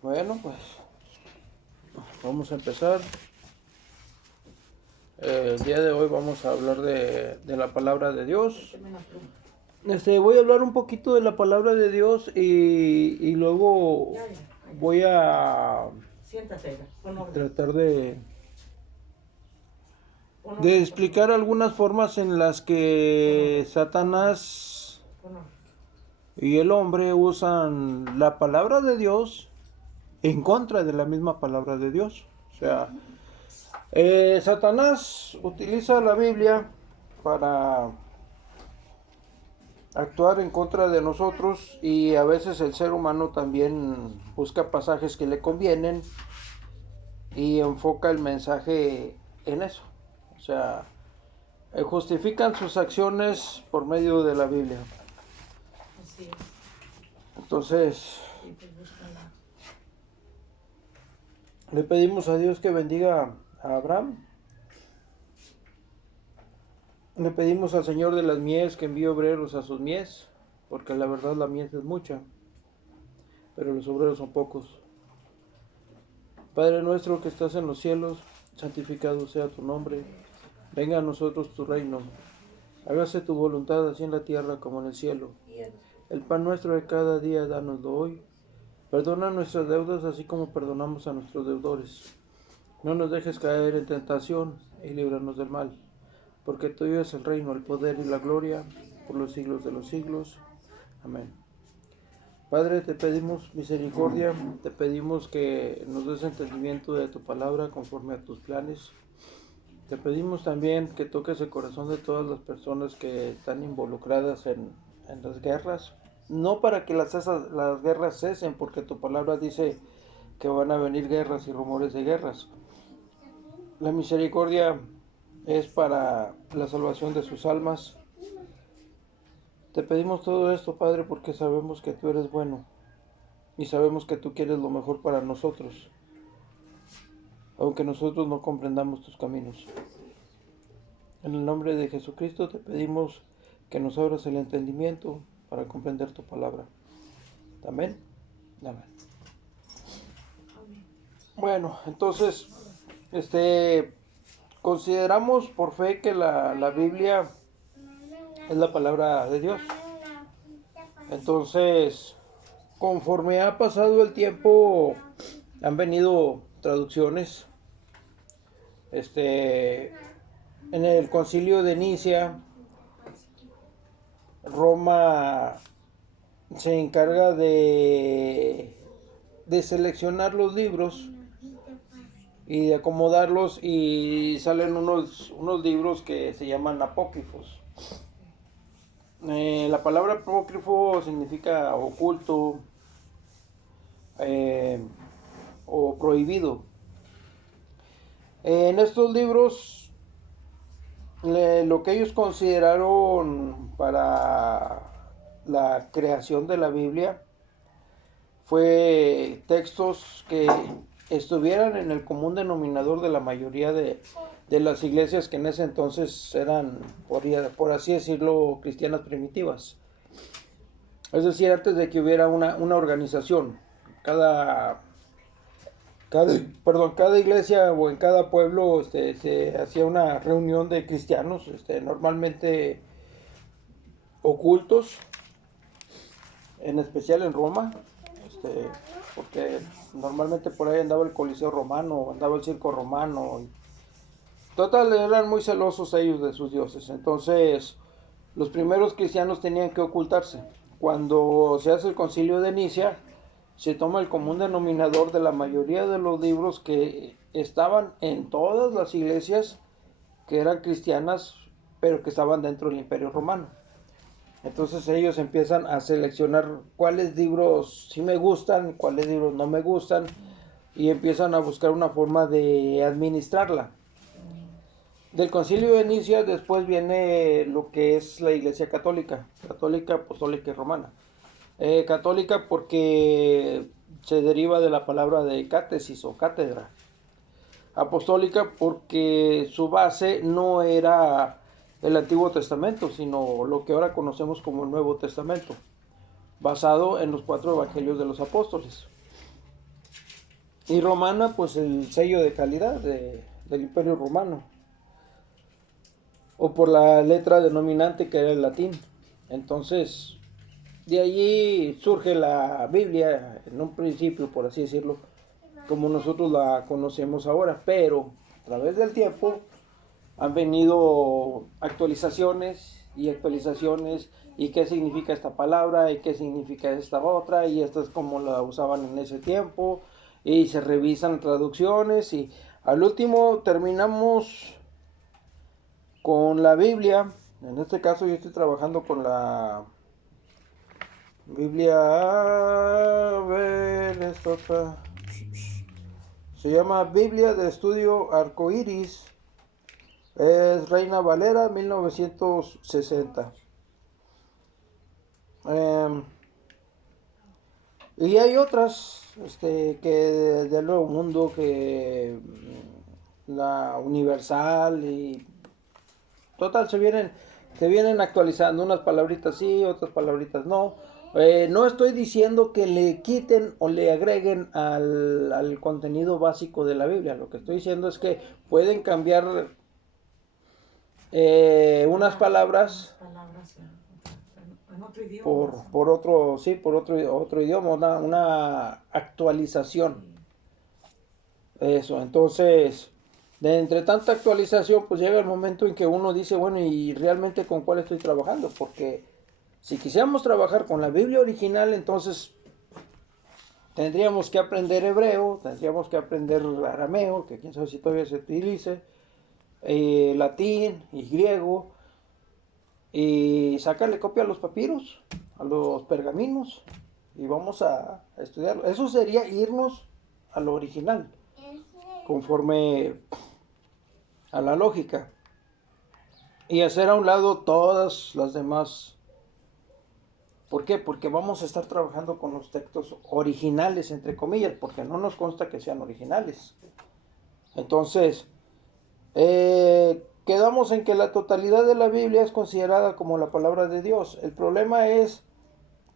Bueno, pues vamos a empezar. El día de hoy vamos a hablar de la palabra de Dios. Voy a hablar un poquito de la palabra de Dios y luego voy a tratar de explicar algunas formas en las que Satanás y el hombre usan la palabra de Dios en contra de la misma palabra de Dios. O sea, Satanás utiliza la Biblia para actuar en contra de nosotros, y a veces el ser humano también busca pasajes que le convienen y enfoca el mensaje en eso. O sea, justifican sus acciones por medio de la Biblia. Así es. Entonces, le pedimos a Dios que bendiga a Abraham. Le pedimos al Señor de las mies que envíe obreros a sus mies, porque la verdad la mies es mucha, pero los obreros son pocos. Padre nuestro que estás en los cielos, santificado sea tu nombre. Venga a nosotros tu reino. Hágase tu voluntad así en la tierra como en el cielo. El pan nuestro de cada día dánoslo hoy. Perdona nuestras deudas así como perdonamos a nuestros deudores. No nos dejes caer en tentación y líbranos del mal. Porque tuyo es el reino, el poder y la gloria, por los siglos de los siglos. Amén. Padre, te pedimos misericordia, te pedimos que nos des entendimiento de tu palabra conforme a tus planes. Te pedimos también que toques el corazón de todas las personas que están involucradas en las guerras. No para que las guerras cesen, porque tu palabra dice que van a venir guerras y rumores de guerras. La misericordia es para la salvación de sus almas. Te pedimos todo esto, Padre, porque sabemos que tú eres bueno y sabemos que tú quieres lo mejor para nosotros, aunque nosotros no comprendamos tus caminos. En el nombre de Jesucristo te pedimos que nos abras el entendimiento para comprender tu palabra. Amén. Amén. Bueno, entonces, consideramos por fe que la Biblia es la palabra de Dios. Entonces, conforme ha pasado el tiempo, han venido traducciones. En el Concilio de Nicea, Roma se encarga de seleccionar los libros y de acomodarlos, y salen unos libros que se llaman apócrifos. La palabra apócrifo significa oculto o prohibido. En estos libros, lo que ellos consideraron para la creación de la Biblia fue textos que estuvieran en el común denominador de la mayoría de las iglesias que en ese entonces eran, por así decirlo, cristianas primitivas. Es decir, antes de que hubiera una organización. Cada iglesia o en cada pueblo se hacía una reunión de cristianos, normalmente ocultos, en especial en Roma, porque normalmente por ahí andaba el Coliseo romano, andaba el circo romano. Total, eran muy celosos ellos de sus dioses. Entonces, los primeros cristianos tenían que ocultarse. Cuando se hace el Concilio de Nicea, se toma el común denominador de la mayoría de los libros que estaban en todas las iglesias que eran cristianas, pero que estaban dentro del Imperio Romano. Entonces ellos empiezan a seleccionar cuáles libros sí me gustan, cuáles libros no me gustan, y empiezan a buscar una forma de administrarla. Del Concilio de Nicea después viene lo que es la Iglesia Católica, Apostólica y Romana. Católica porque se deriva de la palabra de catesis o cátedra. Apostólica porque su base no era el Antiguo Testamento, sino lo que ahora conocemos como el Nuevo Testamento, basado en los 4 evangelios de los apóstoles. Y romana, pues el sello de calidad del Imperio Romano. O por la letra denominante que era el latín. Entonces, de allí surge la Biblia, en un principio, por así decirlo, como nosotros la conocemos ahora. Pero a través del tiempo han venido actualizaciones y actualizaciones, y qué significa esta palabra y qué significa esta otra, y esta es como la usaban en ese tiempo, y se revisan traducciones, y al último terminamos con la Biblia. En este caso yo estoy trabajando con la Biblia, a ver, esta otra, se llama Biblia de Estudio Arcoiris. Es Reina Valera 1960. Y hay otras que del Nuevo Mundo, que la Universal, y total se vienen actualizando, unas palabritas sí, otras palabritas no. No estoy diciendo que le quiten o le agreguen al contenido básico de la Biblia. Lo que estoy diciendo es que pueden cambiar unas palabras en otro idioma. por otro idioma, una actualización. Eso, entonces, de entre tanta actualización, pues llega el momento en que uno dice, bueno, ¿y realmente con cuál estoy trabajando? Porque si quisiéramos trabajar con la Biblia original, entonces tendríamos que aprender hebreo, tendríamos que aprender arameo, que quién sabe si todavía se utilice, latín y griego, y sacarle copia a los papiros, a los pergaminos, y vamos a estudiarlo. Eso sería irnos a lo original, conforme a la lógica, y hacer a un lado todas las demás. ¿Por qué? Porque vamos a estar trabajando con los textos originales, entre comillas, porque no nos consta que sean originales. Entonces, quedamos en que la totalidad de la Biblia es considerada como la palabra de Dios. El problema es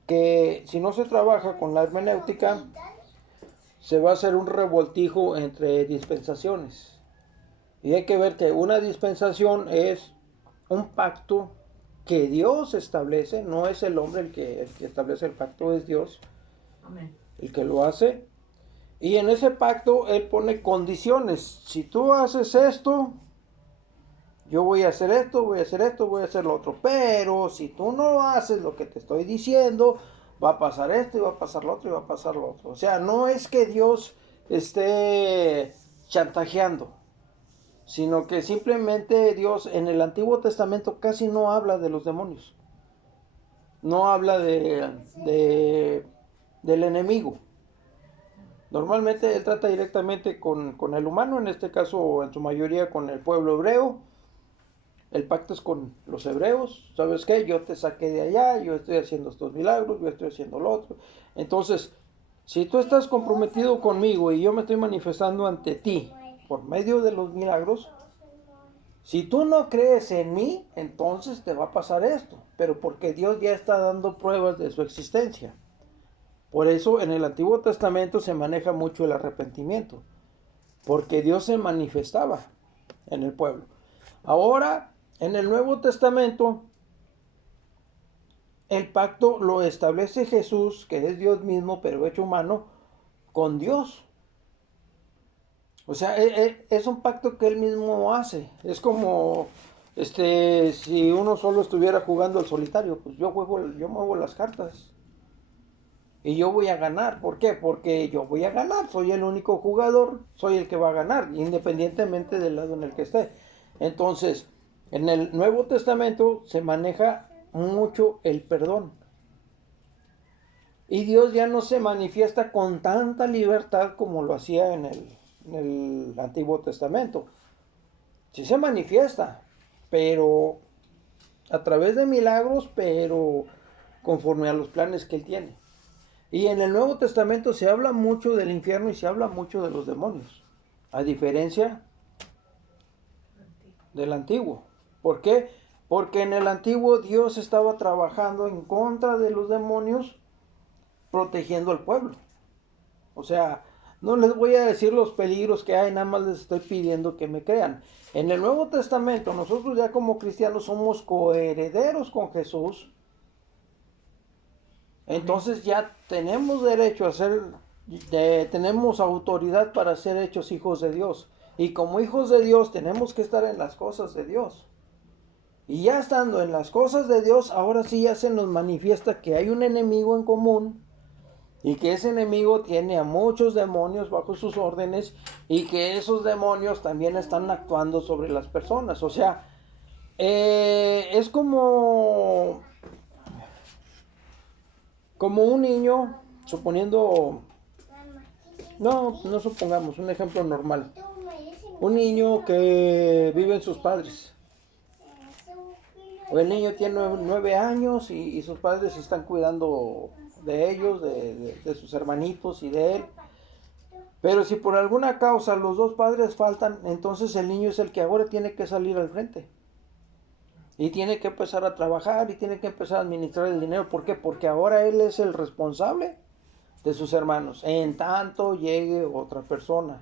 que si no se trabaja con la hermenéutica, se va a hacer un revoltijo entre dispensaciones. Y hay que ver que una dispensación es un pacto que Dios establece, no es el hombre el que establece el pacto, es Dios. Amén. El que lo hace. Y en ese pacto Él pone condiciones. Si tú haces esto, yo voy a hacer esto, voy a hacer esto, voy a hacer lo otro. Pero si tú no haces lo que te estoy diciendo, va a pasar esto y va a pasar lo otro y va a pasar lo otro. O sea, no es que Dios esté chantajeando, sino que simplemente Dios en el Antiguo Testamento casi no habla de los demonios. No habla del enemigo. Normalmente Él trata directamente con el humano, en este caso en su mayoría con el pueblo hebreo. El pacto es con los hebreos. ¿Sabes qué? Yo te saqué de allá, yo estoy haciendo estos milagros, yo estoy haciendo lo otro. Entonces, si tú estás comprometido conmigo y yo me estoy manifestando ante ti por medio de los milagros, si tú no crees en mí, entonces te va a pasar esto. Pero porque Dios ya está dando pruebas de su existencia. Por eso en el Antiguo Testamento se maneja mucho el arrepentimiento, porque Dios se manifestaba en el pueblo. Ahora, en el Nuevo Testamento, el pacto lo establece Jesús, que es Dios mismo, pero hecho humano, con Dios. O sea, es un pacto que Él mismo hace. Es como si uno solo estuviera jugando al solitario, pues yo muevo las cartas. Y yo voy a ganar. ¿Por qué? Porque yo voy a ganar. Soy el único jugador. Soy el que va a ganar, independientemente del lado en el que esté. Entonces, en el Nuevo Testamento se maneja mucho el perdón. Y Dios ya no se manifiesta con tanta libertad como lo hacía en el Antiguo Testamento. Sí se manifiesta, pero a través de milagros, pero conforme a los planes que Él tiene. Y en el Nuevo Testamento se habla mucho del infierno y se habla mucho de los demonios, a diferencia del Antiguo. ¿Por qué? Porque en el Antiguo Dios estaba trabajando en contra de los demonios, protegiendo al pueblo. O sea, No les voy a decir los peligros que hay, nada más les estoy pidiendo que me crean. En el Nuevo Testamento, nosotros ya como cristianos somos coherederos con Jesús. Entonces ya tenemos derecho a ser, tenemos autoridad para ser hechos hijos de Dios. Y como hijos de Dios tenemos que estar en las cosas de Dios. Y ya estando en las cosas de Dios, ahora sí ya se nos manifiesta que hay un enemigo en común. Y que ese enemigo tiene a muchos demonios bajo sus órdenes. Y que esos demonios también están actuando sobre las personas. O sea, es como un niño, suponiendo, no supongamos, un ejemplo normal. Un niño que vive en sus padres. O el niño tiene 9 años y sus padres están cuidando de ellos, de sus hermanitos y de él. Pero si por alguna causa los dos padres faltan, entonces el niño es el que ahora tiene que salir al frente. Y tiene que empezar a trabajar y tiene que empezar a administrar el dinero. ¿Por qué? Porque ahora él es el responsable de sus hermanos. En tanto llegue otra persona.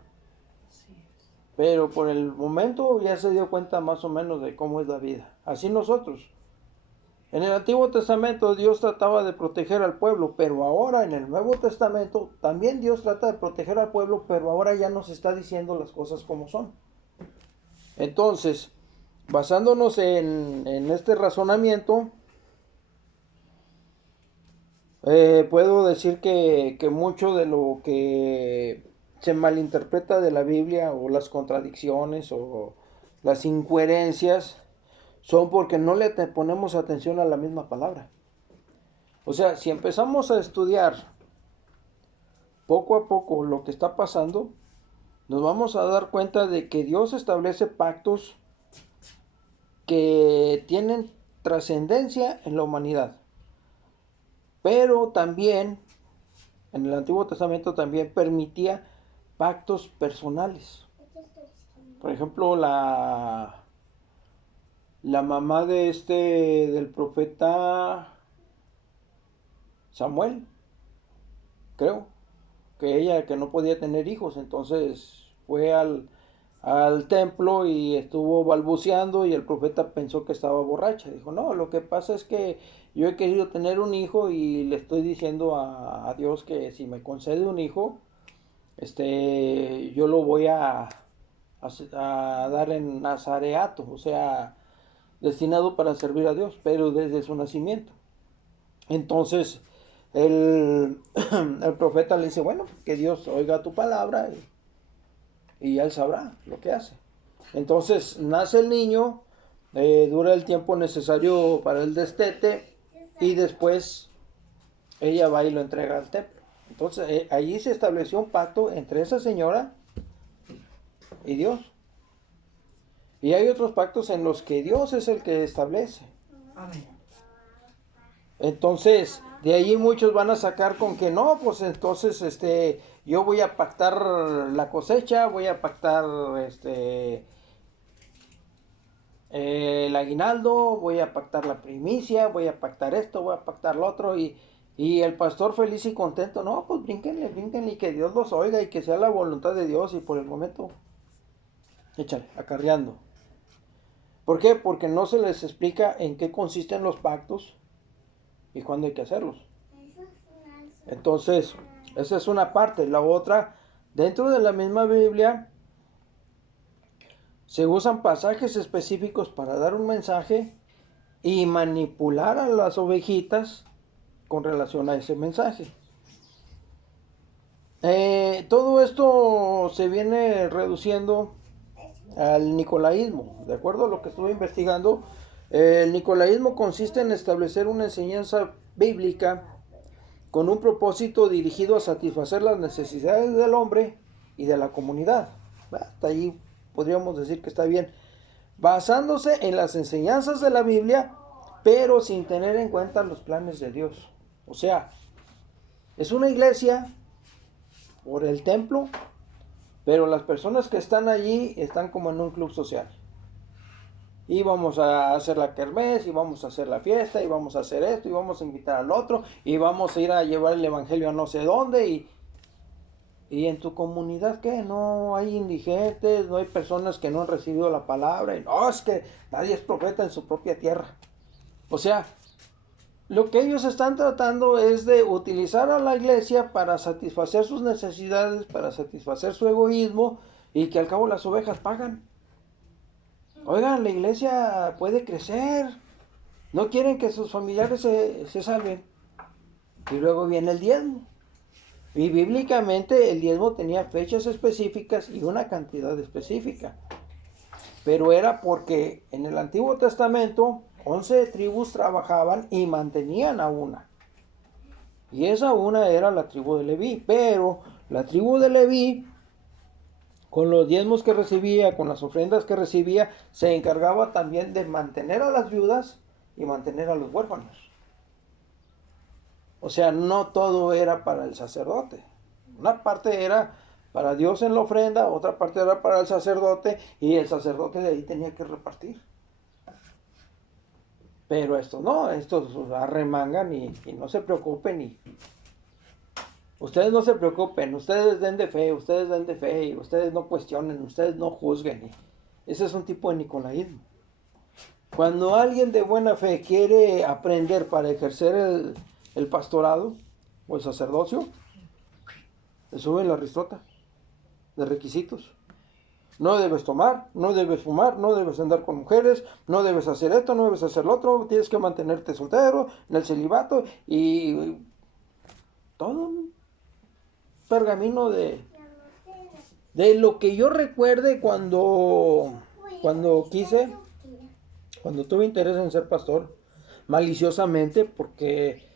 Pero por el momento ya se dio cuenta más o menos de cómo es la vida. Así nosotros. En el Antiguo Testamento Dios trataba de proteger al pueblo, pero ahora en el Nuevo Testamento también Dios trata de proteger al pueblo, pero ahora ya nos está diciendo las cosas como son. Entonces, basándonos en este razonamiento, puedo decir que mucho de lo que se malinterpreta de la Biblia, o las contradicciones o las incoherencias, son porque no le ponemos atención a la misma palabra. O sea, si empezamos a estudiar poco a poco lo que está pasando, nos vamos a dar cuenta de que Dios establece pactos que tienen trascendencia en la humanidad. Pero también, en el Antiguo Testamento también permitía pactos personales. Por ejemplo, la mamá del profeta Samuel, creo, que ella que no podía tener hijos, entonces fue al templo y estuvo balbuceando y el profeta pensó que estaba borracha. Dijo, no, lo que pasa es que yo he querido tener un hijo y le estoy diciendo a Dios que si me concede un hijo, yo lo voy a dar en nazareato, o sea, destinado para servir a Dios, pero desde su nacimiento. Entonces el profeta le dice, bueno, que Dios oiga tu palabra y él sabrá lo que hace. Entonces nace el niño, dura el tiempo necesario para el destete y después ella va y lo entrega al templo. Entonces allí se estableció un pacto entre esa señora y Dios. Y hay otros pactos en los que Dios es el que establece. Amén. Entonces, de ahí muchos van a sacar con que no, pues entonces yo voy a pactar la cosecha, voy a pactar el aguinaldo, voy a pactar la primicia, voy a pactar esto, voy a pactar lo otro, y el pastor feliz y contento, no, pues brínquenle y que Dios los oiga y que sea la voluntad de Dios, y por el momento, échale, acarreando. ¿Por qué? Porque no se les explica en qué consisten los pactos y cuándo hay que hacerlos. Entonces, esa es una parte. La otra, dentro de la misma Biblia, se usan pasajes específicos para dar un mensaje y manipular a las ovejitas con relación a ese mensaje. Todo esto se viene reduciendo al nicolaísmo. De acuerdo a lo que estuve investigando, el nicolaísmo consiste en establecer una enseñanza bíblica con un propósito dirigido a satisfacer las necesidades del hombre y de la comunidad. Hasta ahí podríamos decir que está bien. Basándose en las enseñanzas de la Biblia, pero sin tener en cuenta los planes de Dios. O sea, es una iglesia por el templo, pero las personas que están allí están como en un club social. Y vamos a hacer la kermés, y vamos a hacer la fiesta, y vamos a hacer esto, y vamos a invitar al otro, y vamos a ir a llevar el evangelio a no sé dónde, ¿Y en tu comunidad qué? No hay indigentes, no hay personas que no han recibido la palabra. Y no, es que nadie es profeta en su propia tierra. O sea, lo que ellos están tratando es de utilizar a la iglesia para satisfacer sus necesidades, para satisfacer su egoísmo y que al cabo las ovejas pagan. Oigan, la iglesia puede crecer. No quieren que sus familiares se salven. Y luego viene el diezmo. Y bíblicamente el diezmo tenía fechas específicas y una cantidad específica. Pero era porque en el Antiguo Testamento 11 tribus trabajaban y mantenían a una. Y esa una era la tribu de Leví. Pero la tribu de Leví, con los diezmos que recibía, con las ofrendas que recibía, se encargaba también de mantener a las viudas y mantener a los huérfanos. O sea, no todo era para el sacerdote. Una parte era para Dios en la ofrenda, otra parte era para el sacerdote y el sacerdote de ahí tenía que repartir. Pero estos no, estos arremangan y no se preocupen. Ustedes no se preocupen, ustedes den de fe, y ustedes no cuestionen, ustedes no juzguen. Ese es un tipo de nicolaísmo. Cuando alguien de buena fe quiere aprender para ejercer el pastorado o el sacerdocio, le suben la ristota de requisitos. No debes tomar, no debes fumar, no debes andar con mujeres, no debes hacer esto, no debes hacer lo otro, tienes que mantenerte soltero, en el celibato y todo un pergamino de lo que yo recuerde cuando tuve interés en ser pastor, maliciosamente, porque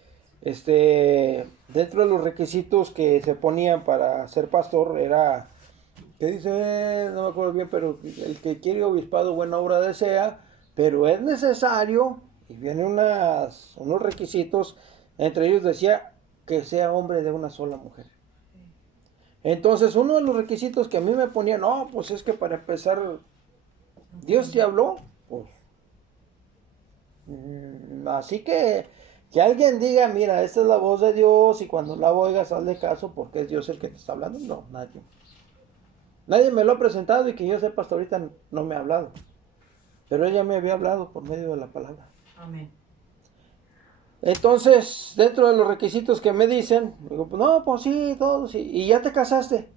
dentro de los requisitos que se ponían para ser pastor era, ¿qué dice? No me acuerdo bien, pero el que quiere obispado buena obra desea, pero es necesario, y vienen unos requisitos, entre ellos decía que sea hombre de una sola mujer. Entonces uno de los requisitos que a mí me ponían, no, pues es que para empezar, Dios te habló, pues así que alguien diga, mira, esta es la voz de Dios y cuando la oigas hazle caso porque es Dios el que te está hablando. No, nadie me lo ha presentado y que yo sepa hasta ahorita no me ha hablado, pero ella me había hablado por medio de la palabra. Amén. Entonces, dentro de los requisitos que me dicen, digo, no, pues sí, todo sí. ¿Y ya te casaste?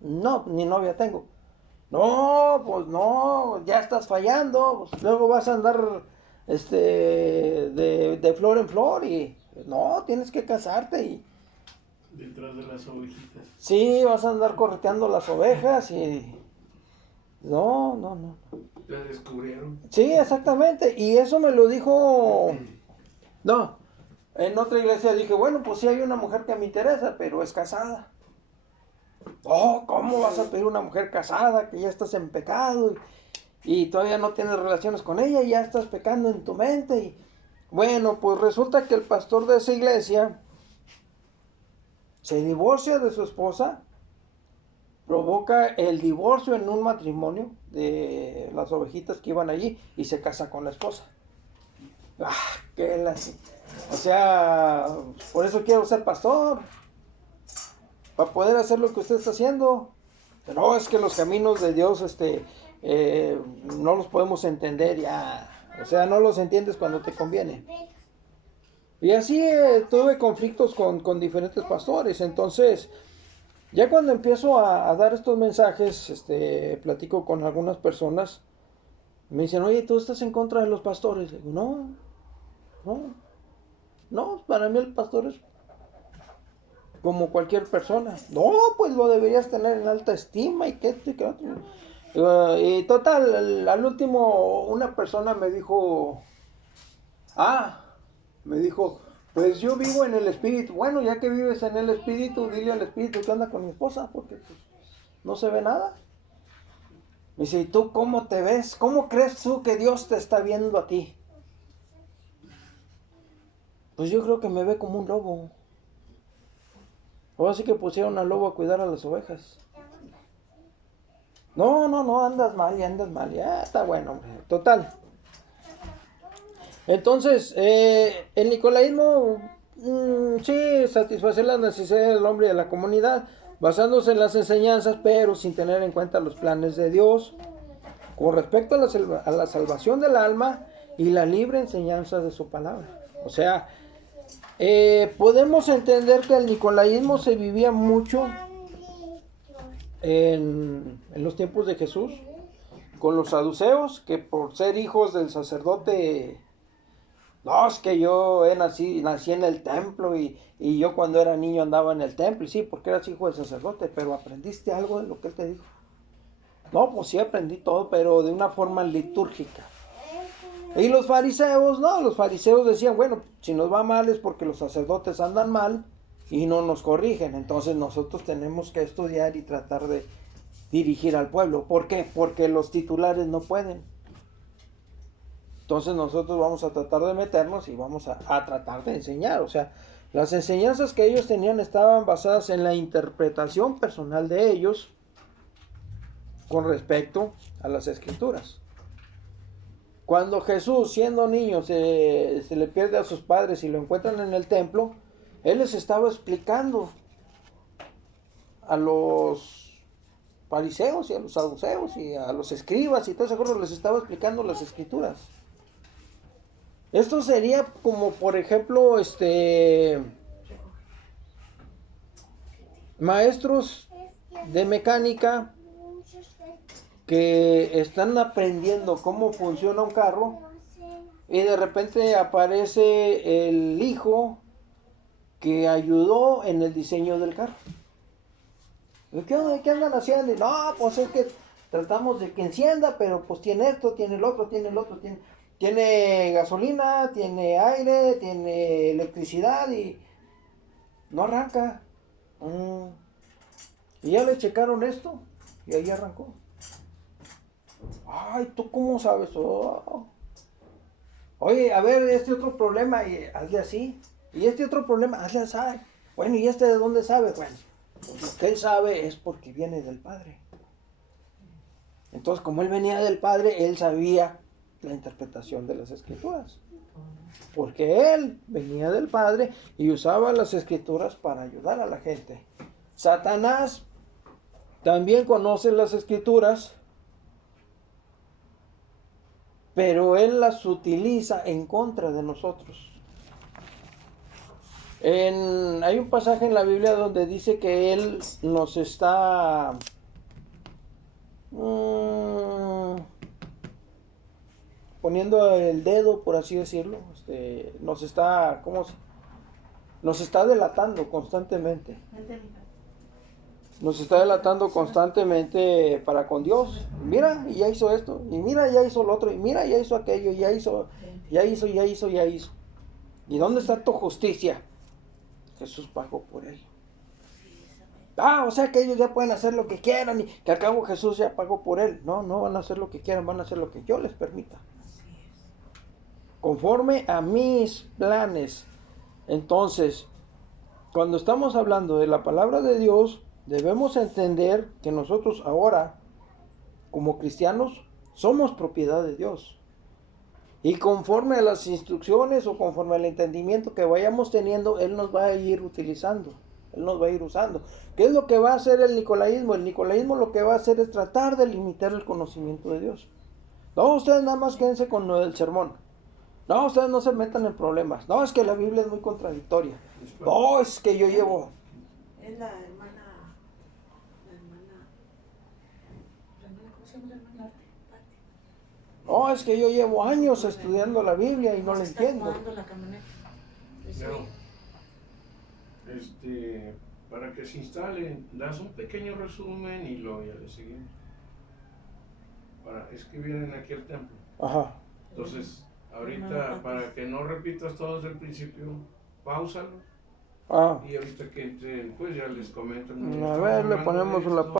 No, ni novia tengo. No, pues no, ya estás fallando, pues luego vas a andar de flor en flor y no, tienes que casarte y detrás de las ovejitas. Sí, vas a andar correteando las ovejas y no. La descubrieron. Sí, exactamente, y eso me lo dijo, no, en otra iglesia dije, bueno, pues sí hay una mujer que me interesa, pero es casada. Oh, ¿cómo vas a pedir una mujer casada que ya estás en pecado y todavía no tienes relaciones con ella y ya estás pecando en tu mente? Y bueno, pues resulta que el pastor de esa iglesia se divorcia de su esposa, provoca el divorcio en un matrimonio de las ovejitas que iban allí y se casa con la esposa. O sea, por eso quiero ser pastor, para poder hacer lo que usted está haciendo. No, es que los caminos de Dios no los podemos entender ya. O sea, no los entiendes cuando te conviene. Y así tuve conflictos con diferentes pastores. Entonces, ya cuando empiezo a dar estos mensajes, platico con algunas personas. Me dicen, oye, ¿tú estás en contra de los pastores? Digo, no, para mí el pastor es como cualquier persona. No, pues lo deberías tener en alta estima y que esto y que otro. Y total, al último una persona me dijo, pues yo vivo en el espíritu. Bueno, ya que vives en el espíritu, dile al espíritu que anda con mi esposa, porque pues, no se ve nada. Me dice, ¿y tú cómo te ves? ¿Cómo crees tú que Dios te está viendo a ti? Pues yo creo que me ve como un lobo. O así que pusieron al lobo a cuidar a las ovejas. No, andas mal, ya está bueno, hombre. Total. Entonces, el nicolaísmo Sí, satisfacer las necesidades del hombre y de la comunidad, basándose en las enseñanzas, pero sin tener en cuenta los planes de Dios con respecto a la salvación del alma y la libre enseñanza de su palabra. O sea, podemos entender que el nicolaísmo se vivía mucho en los tiempos de Jesús, con los saduceos, que por ser hijos del sacerdote, no, es que yo nací en el templo y yo cuando era niño andaba en el templo, y sí, porque eras hijo del sacerdote, pero ¿aprendiste algo de lo que él te dijo? No, pues sí aprendí todo, pero de una forma litúrgica. Y los fariseos, no, los fariseos decían, bueno, si nos va mal es porque los sacerdotes andan mal y no nos corrigen, entonces nosotros tenemos que estudiar y tratar de dirigir al pueblo. ¿Por qué? Porque los titulares no pueden. Entonces nosotros vamos a tratar de meternos y vamos a tratar de enseñar. O sea, las enseñanzas que ellos tenían estaban basadas en la interpretación personal de ellos con respecto a las escrituras. Cuando Jesús, siendo niño, se le pierde a sus padres y lo encuentran en el templo, Él les estaba explicando a los fariseos y a los saduceos y a los escribas y todo eso, les estaba explicando las escrituras. Esto sería como, por ejemplo, maestros de mecánica que están aprendiendo cómo funciona un carro y de repente aparece el hijo que ayudó en el diseño del carro. ¿Qué andan haciendo? No, pues es que tratamos de que encienda, pero pues tiene esto, tiene el otro, tiene gasolina, tiene aire, tiene electricidad y no arranca. Y ya le checaron esto y ahí arrancó. Ay, ¿tú cómo sabes? Oh. Oye, a ver, este otro problema, y hazle así. Y este otro problema, hazle así. Bueno, ¿y este de dónde sabe? Bueno, pues lo que él sabe es porque viene del Padre. Entonces, como él venía del Padre, él sabía la interpretación de las Escrituras. Porque él venía del Padre y usaba las Escrituras para ayudar a la gente. Satanás también conoce las Escrituras, pero él las utiliza en contra de nosotros. Hay un pasaje en la Biblia donde dice que él nos está poniendo el dedo, por así decirlo, nos está delatando constantemente. Nos está delatando constantemente para con Dios. Mira, y ya hizo esto, y mira, ya hizo lo otro, y mira, ya hizo aquello, ya hizo. ¿Y dónde está tu justicia? Jesús pagó por él. O sea que ellos ya pueden hacer lo que quieran y que al cabo Jesús ya pagó por él. No van a hacer lo que quieran, van a hacer lo que yo les permita. Conforme a mis planes. Entonces, cuando estamos hablando de la palabra de Dios, debemos entender que nosotros ahora, como cristianos, somos propiedad de Dios. Y conforme a las instrucciones o conforme al entendimiento que vayamos teniendo, Él nos va a ir utilizando. Él nos va a ir usando. ¿Qué es lo que va a hacer el nicolaísmo? El nicolaísmo lo que va a hacer es tratar de limitar el conocimiento de Dios. No, ustedes nada más quédense con el sermón. No, ustedes no se metan en problemas. No, es que la Biblia es muy contradictoria. No, es que yo llevo... Es la hermana, ¿cómo se llama la hermana? No, es que yo llevo años estudiando la Biblia y no la entiendo. La camioneta. No. Para que se instalen, das un pequeño resumen y luego ya le seguimos. Es que vienen aquí al templo. Ajá. Entonces, ahorita, para que no repitas todo desde el principio, páusalo. Y ahorita que entren, pues ya les comento. A ver, le ponemos la pausa.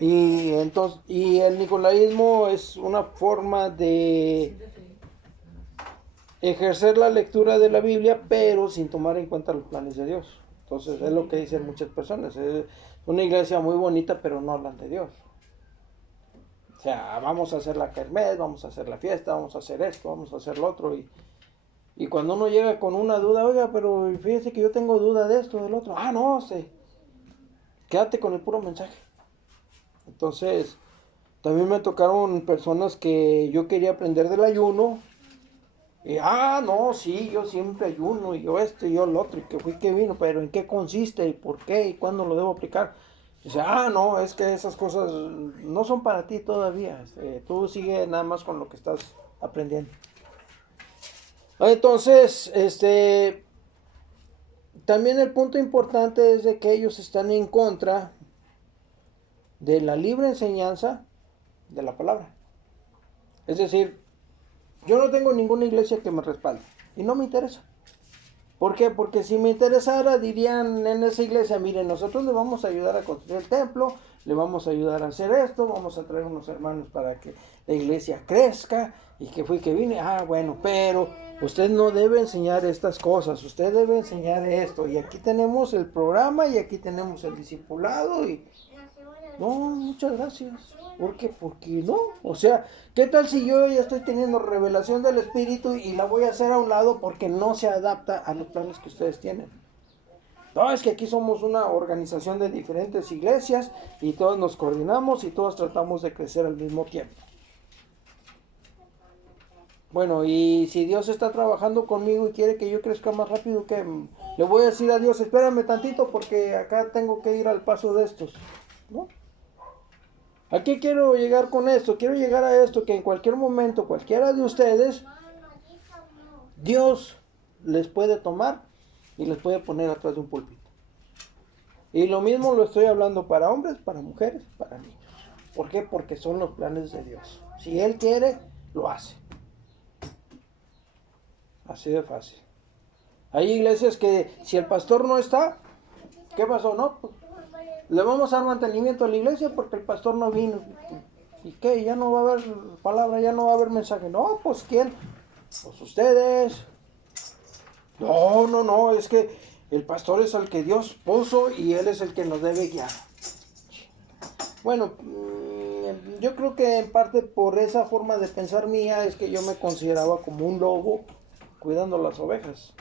Y entonces, el nicolaísmo es una forma de ejercer la lectura de la Biblia, pero sin tomar en cuenta los planes de Dios. Entonces, es lo que dicen muchas personas. Es una iglesia muy bonita, pero no hablan de Dios. O sea, vamos a hacer la kermés, vamos a hacer la fiesta, vamos a hacer esto, vamos a hacer lo otro. Y cuando uno llega con una duda, oiga, pero fíjese que yo tengo duda de esto, del otro. Ah, no, quédate con el puro mensaje. Entonces, también me tocaron personas que yo quería aprender del ayuno. Y, no, sí, yo siempre ayuno, y yo esto, y yo lo otro, y que fui que vino, pero ¿en qué consiste? ¿Y por qué? ¿Y cuándo lo debo aplicar? Dice, no, es que esas cosas no son para ti todavía. Tú sigue nada más con lo que estás aprendiendo. Entonces, también el punto importante es de que ellos están en contra de la libre enseñanza de la palabra. Es decir, yo no tengo ninguna iglesia que me respalde y no me interesa. ¿Por qué? Porque si me interesara dirían en esa iglesia, miren, nosotros le vamos a ayudar a construir el templo, le vamos a ayudar a hacer esto, vamos a traer unos hermanos para que la iglesia crezca y que fue que vine. Bueno, pero usted no debe enseñar estas cosas, usted debe enseñar esto. Y aquí tenemos el programa y aquí tenemos el discipulado y... No, muchas gracias. ¿Por qué? Porque no. O sea, ¿qué tal si yo ya estoy teniendo revelación del Espíritu y la voy a hacer a un lado porque no se adapta a los planes que ustedes tienen? No, es que aquí somos una organización de diferentes iglesias y todos nos coordinamos y todos tratamos de crecer al mismo tiempo. Bueno, y si Dios está trabajando conmigo y quiere que yo crezca más rápido, que le voy a decir a Dios, espérame tantito porque acá tengo que ir al paso de estos, ¿no? ¿A qué quiero llegar con esto? Quiero llegar a esto, que en cualquier momento, cualquiera de ustedes, Dios les puede tomar y les puede poner atrás de un púlpito. Y lo mismo lo estoy hablando para hombres, para mujeres, para niños. ¿Por qué? Porque son los planes de Dios. Si Él quiere, lo hace. Así de fácil. Hay iglesias que si el pastor no está, ¿qué pasó? No, pues, le vamos a dar mantenimiento a la iglesia porque el pastor no vino. ¿Y qué? Ya no va a haber palabra, ya no va a haber mensaje. No, pues ¿quién? Pues ustedes. No, es que el pastor es el que Dios puso y él es el que nos debe guiar. Bueno, yo creo que en parte por esa forma de pensar mía es que yo me consideraba como un lobo cuidando las ovejas.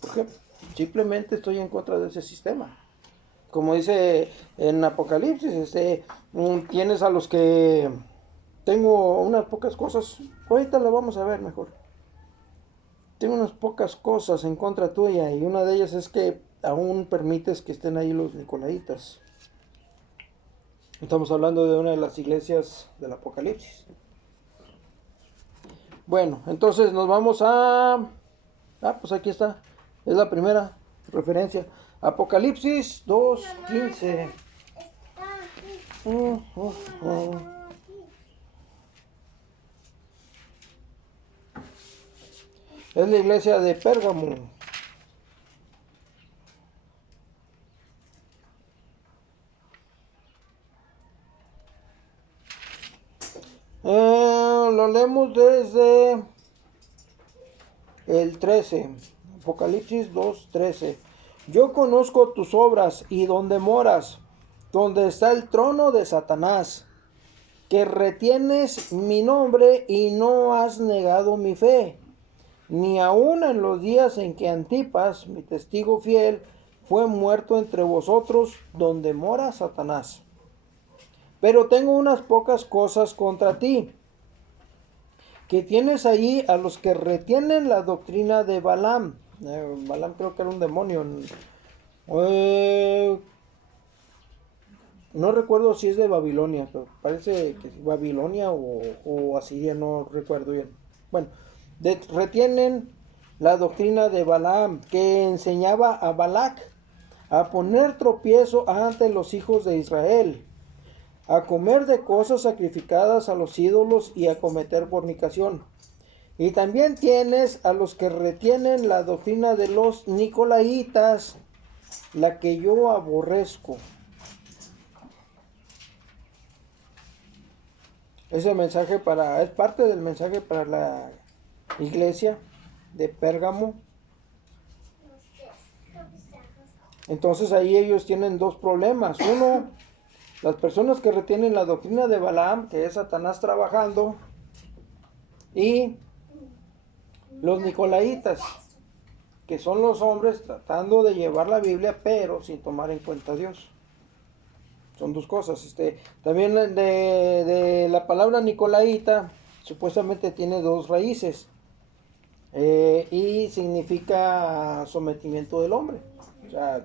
¿Por qué? Simplemente estoy en contra de ese sistema. Como dice en Apocalipsis, tienes a los que tengo unas pocas cosas, ahorita lo vamos a ver mejor. Tengo unas pocas cosas en contra tuya y una de ellas es que aún permites que estén ahí los nicolaitas. Estamos hablando de una de las iglesias del Apocalipsis. Bueno, entonces nos vamos a... pues aquí está. Es la primera referencia. Apocalipsis 2:15. Es la iglesia de Pérgamo. Lo leemos desde el 13. Apocalipsis 2:13. Yo conozco tus obras y donde moras, donde está el trono de Satanás, que retienes mi nombre y no has negado mi fe, ni aun en los días en que Antipas, mi testigo fiel, fue muerto entre vosotros, donde mora Satanás. Pero tengo unas pocas cosas contra ti, que tienes allí a los que retienen la doctrina de Balaam. Balaam creo que era un demonio. No recuerdo si es de Babilonia, pero parece que es Babilonia o Asiria, no recuerdo bien. Bueno, retienen la doctrina de Balaam, que enseñaba a Balac a poner tropiezo ante los hijos de Israel, a comer de cosas sacrificadas a los ídolos y a cometer fornicación. Y también tienes a los que retienen la doctrina de los nicolaitas, la que yo aborrezco. Ese mensaje es parte del mensaje para la iglesia de Pérgamo. Entonces ahí ellos tienen dos problemas. Uno, las personas que retienen la doctrina de Balaam, que es Satanás trabajando, y los nicolaitas, que son los hombres tratando de llevar la Biblia, pero sin tomar en cuenta a Dios. Son dos cosas. También de la palabra nicolaita, supuestamente tiene dos raíces, y significa sometimiento del hombre. O sea,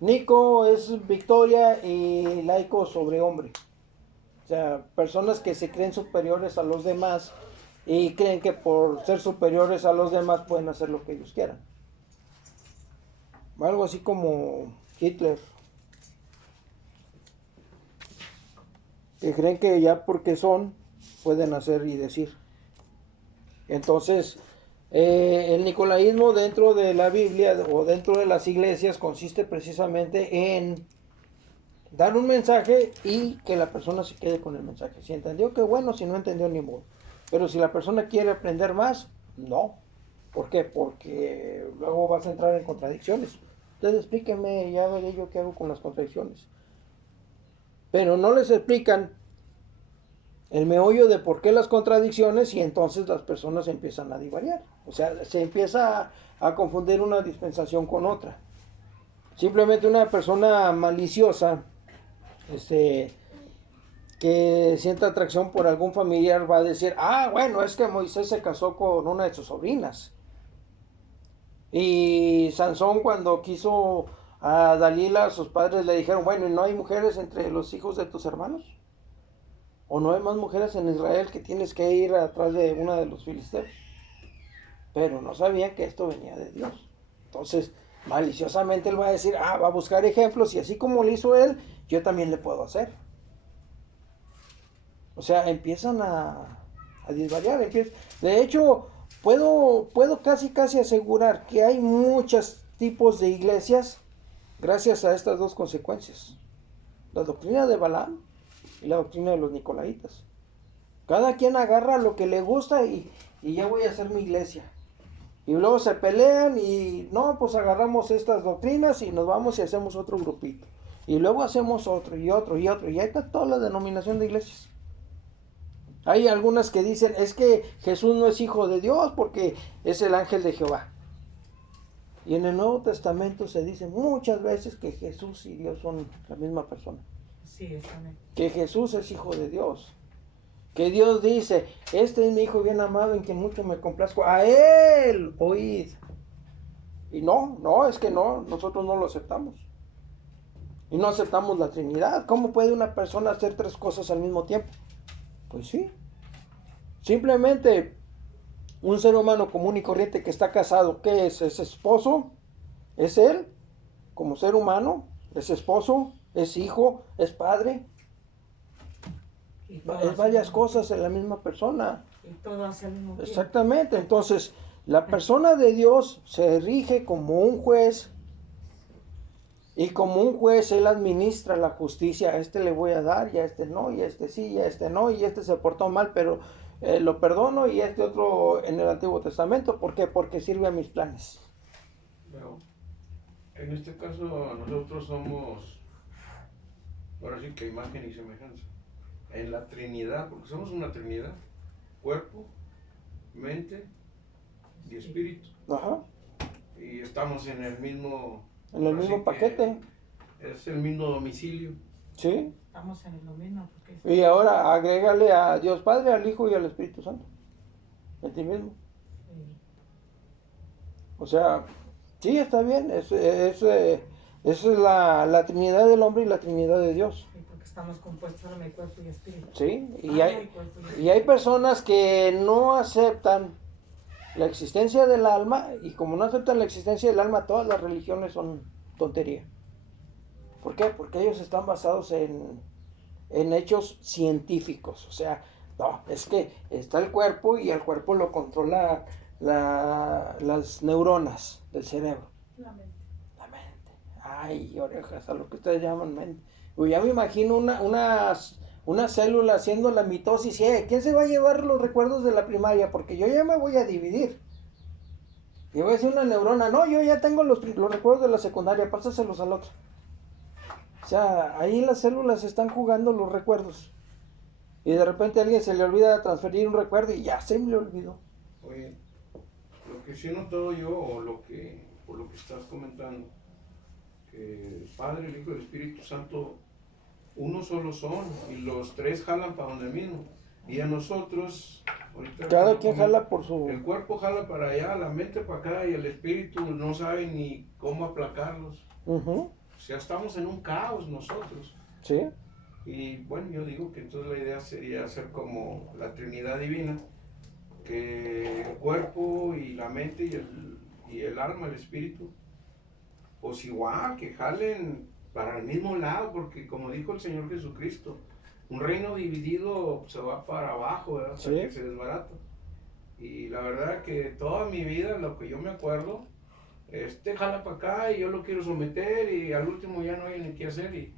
Nico es victoria y laico sobre hombre. O sea, personas que se creen superiores a los demás y creen que por ser superiores a los demás pueden hacer lo que ellos quieran. Algo así como Hitler, que creen que ya porque son pueden hacer y decir. Entonces, el nicolaísmo dentro de la Biblia o dentro de las iglesias consiste precisamente en dar un mensaje y que la persona se quede con el mensaje. Si entendió, qué bueno; si no entendió, ni modo. Pero si la persona quiere aprender más, no. ¿Por qué? Porque luego vas a entrar en contradicciones. Ustedes explíquenme, ya veré yo qué hago con las contradicciones. Pero no les explican el meollo de por qué las contradicciones, y entonces las personas empiezan a divariar. O sea, se empieza a confundir una dispensación con otra. Simplemente una persona maliciosa, que sienta atracción por algún familiar, va a decir: ah, bueno, es que Moisés se casó con una de sus sobrinas. Y Sansón, cuando quiso a Dalila, sus padres le dijeron: bueno, ¿y no hay mujeres entre los hijos de tus hermanos? ¿O no hay más mujeres en Israel que tienes que ir atrás de una de los filisteos? Pero no sabían que esto venía de Dios. Entonces, maliciosamente él va a decir: ah, va a buscar ejemplos, y así como lo hizo él, yo también le puedo hacer. O sea, empiezan a disvariar. De hecho, puedo casi asegurar que hay muchos tipos de iglesias gracias a estas dos consecuencias: la doctrina de Balaam y la doctrina de los nicolaitas. Cada quien agarra lo que le gusta y ya voy a hacer mi iglesia. Y luego se pelean y no, pues agarramos estas doctrinas y nos vamos y hacemos otro grupito. Y luego hacemos otro y otro y otro. Y ahí está toda la denominación de iglesias. Hay algunas que dicen: es que Jesús no es hijo de Dios porque es el ángel de Jehová. Y en el Nuevo Testamento se dice muchas veces que Jesús y Dios son la misma persona. Sí, exactamente. Que Jesús es hijo de Dios. Que Dios dice: este es mi hijo bien amado en quien mucho me complazco, a él oíd. Y no, es que no, nosotros no lo aceptamos. Y no aceptamos la Trinidad. ¿Cómo puede una persona hacer tres cosas al mismo tiempo? Pues sí. Simplemente un ser humano común y corriente que está casado, ¿qué es? ¿Es esposo? ¿Es él? Como ser humano, ¿es esposo? ¿Es hijo? ¿Es padre? Es varias cosas en la misma persona. Y todo hacia el mismo tiempo. Exactamente. Entonces, la persona de Dios se rige como un juez, y como un juez él administra la justicia. A este le voy a dar, y a este no, y a este sí, y a este no, y este se portó mal, pero lo perdono, y este otro en el Antiguo Testamento. ¿Por qué? Porque sirve a mis planes. Pero en este caso nosotros somos, ahora sí que imagen y semejanza, en la Trinidad, porque somos una Trinidad: cuerpo, mente y espíritu. Ajá. Y estamos en el mismo... En el mismo paquete. Es el mismo domicilio. Sí. Estamos en lo mismo. Y ahora agrégale a Dios Padre, al Hijo y al Espíritu Santo en ti mismo. Sí. O sea, sí, está bien. Esa es la Trinidad del hombre y la Trinidad de Dios. Sí, porque estamos compuestos de cuerpo y espíritu. Sí, y hay personas que no aceptan la existencia del alma, y como no aceptan la existencia del alma, todas las religiones son tontería. ¿Por qué? Porque ellos están basados en hechos científicos. O sea, no, es que está el cuerpo y al cuerpo lo controla las neuronas del cerebro. La mente. Ay, orejas, a lo que ustedes llaman mente. Pues ya me imagino una célula haciendo la mitosis. ¿Quién se va a llevar los recuerdos de la primaria? Porque yo ya me voy a dividir. Y voy a decir una neurona: no, yo ya tengo los recuerdos de la secundaria, pásaselos al otro. O sea, ahí las células están jugando los recuerdos. Y de repente a alguien se le olvida transferir un recuerdo y ya se me le olvidó. Oye, lo que sí he notado yo, por lo que estás comentando, que el Padre, el Hijo y el Espíritu Santo, uno solo son, y los tres jalan para donde mismo. Y a nosotros, ahorita Cada quien jala por su... el cuerpo jala para allá, la mente para acá, y el espíritu no sabe ni cómo aplacarlos. O sea, estamos en un caos nosotros. Sí. Y bueno, yo digo que entonces la idea sería hacer como la Trinidad Divina, que el cuerpo y la mente y el alma, el espíritu, pues igual, que jalen para el mismo lado, porque como dijo el Señor Jesucristo, un reino dividido se va para abajo, ¿verdad? Hasta que se desbarata. Y la verdad que toda mi vida, lo que yo me acuerdo, jala para acá y yo lo quiero someter y al último ya no hay ni qué hacer y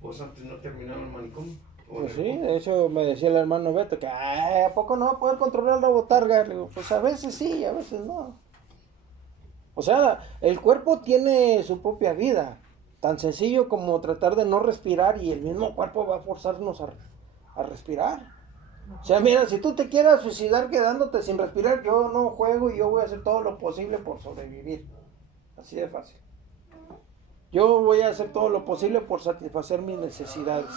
pues antes no terminaba el manicomio. Pues sí, de hecho me decía el hermano Beto que ¿a poco no va a poder controlar la botarga? Le digo, pues a veces sí, a veces no. O sea, el cuerpo tiene su propia vida. Tan sencillo como tratar de no respirar y el mismo cuerpo va a forzarnos a respirar. O sea, mira, si tú te quieras suicidar quedándote sin respirar, yo no juego y yo voy a hacer todo lo posible por sobrevivir. Así de fácil. Yo voy a hacer todo lo posible por satisfacer mis necesidades.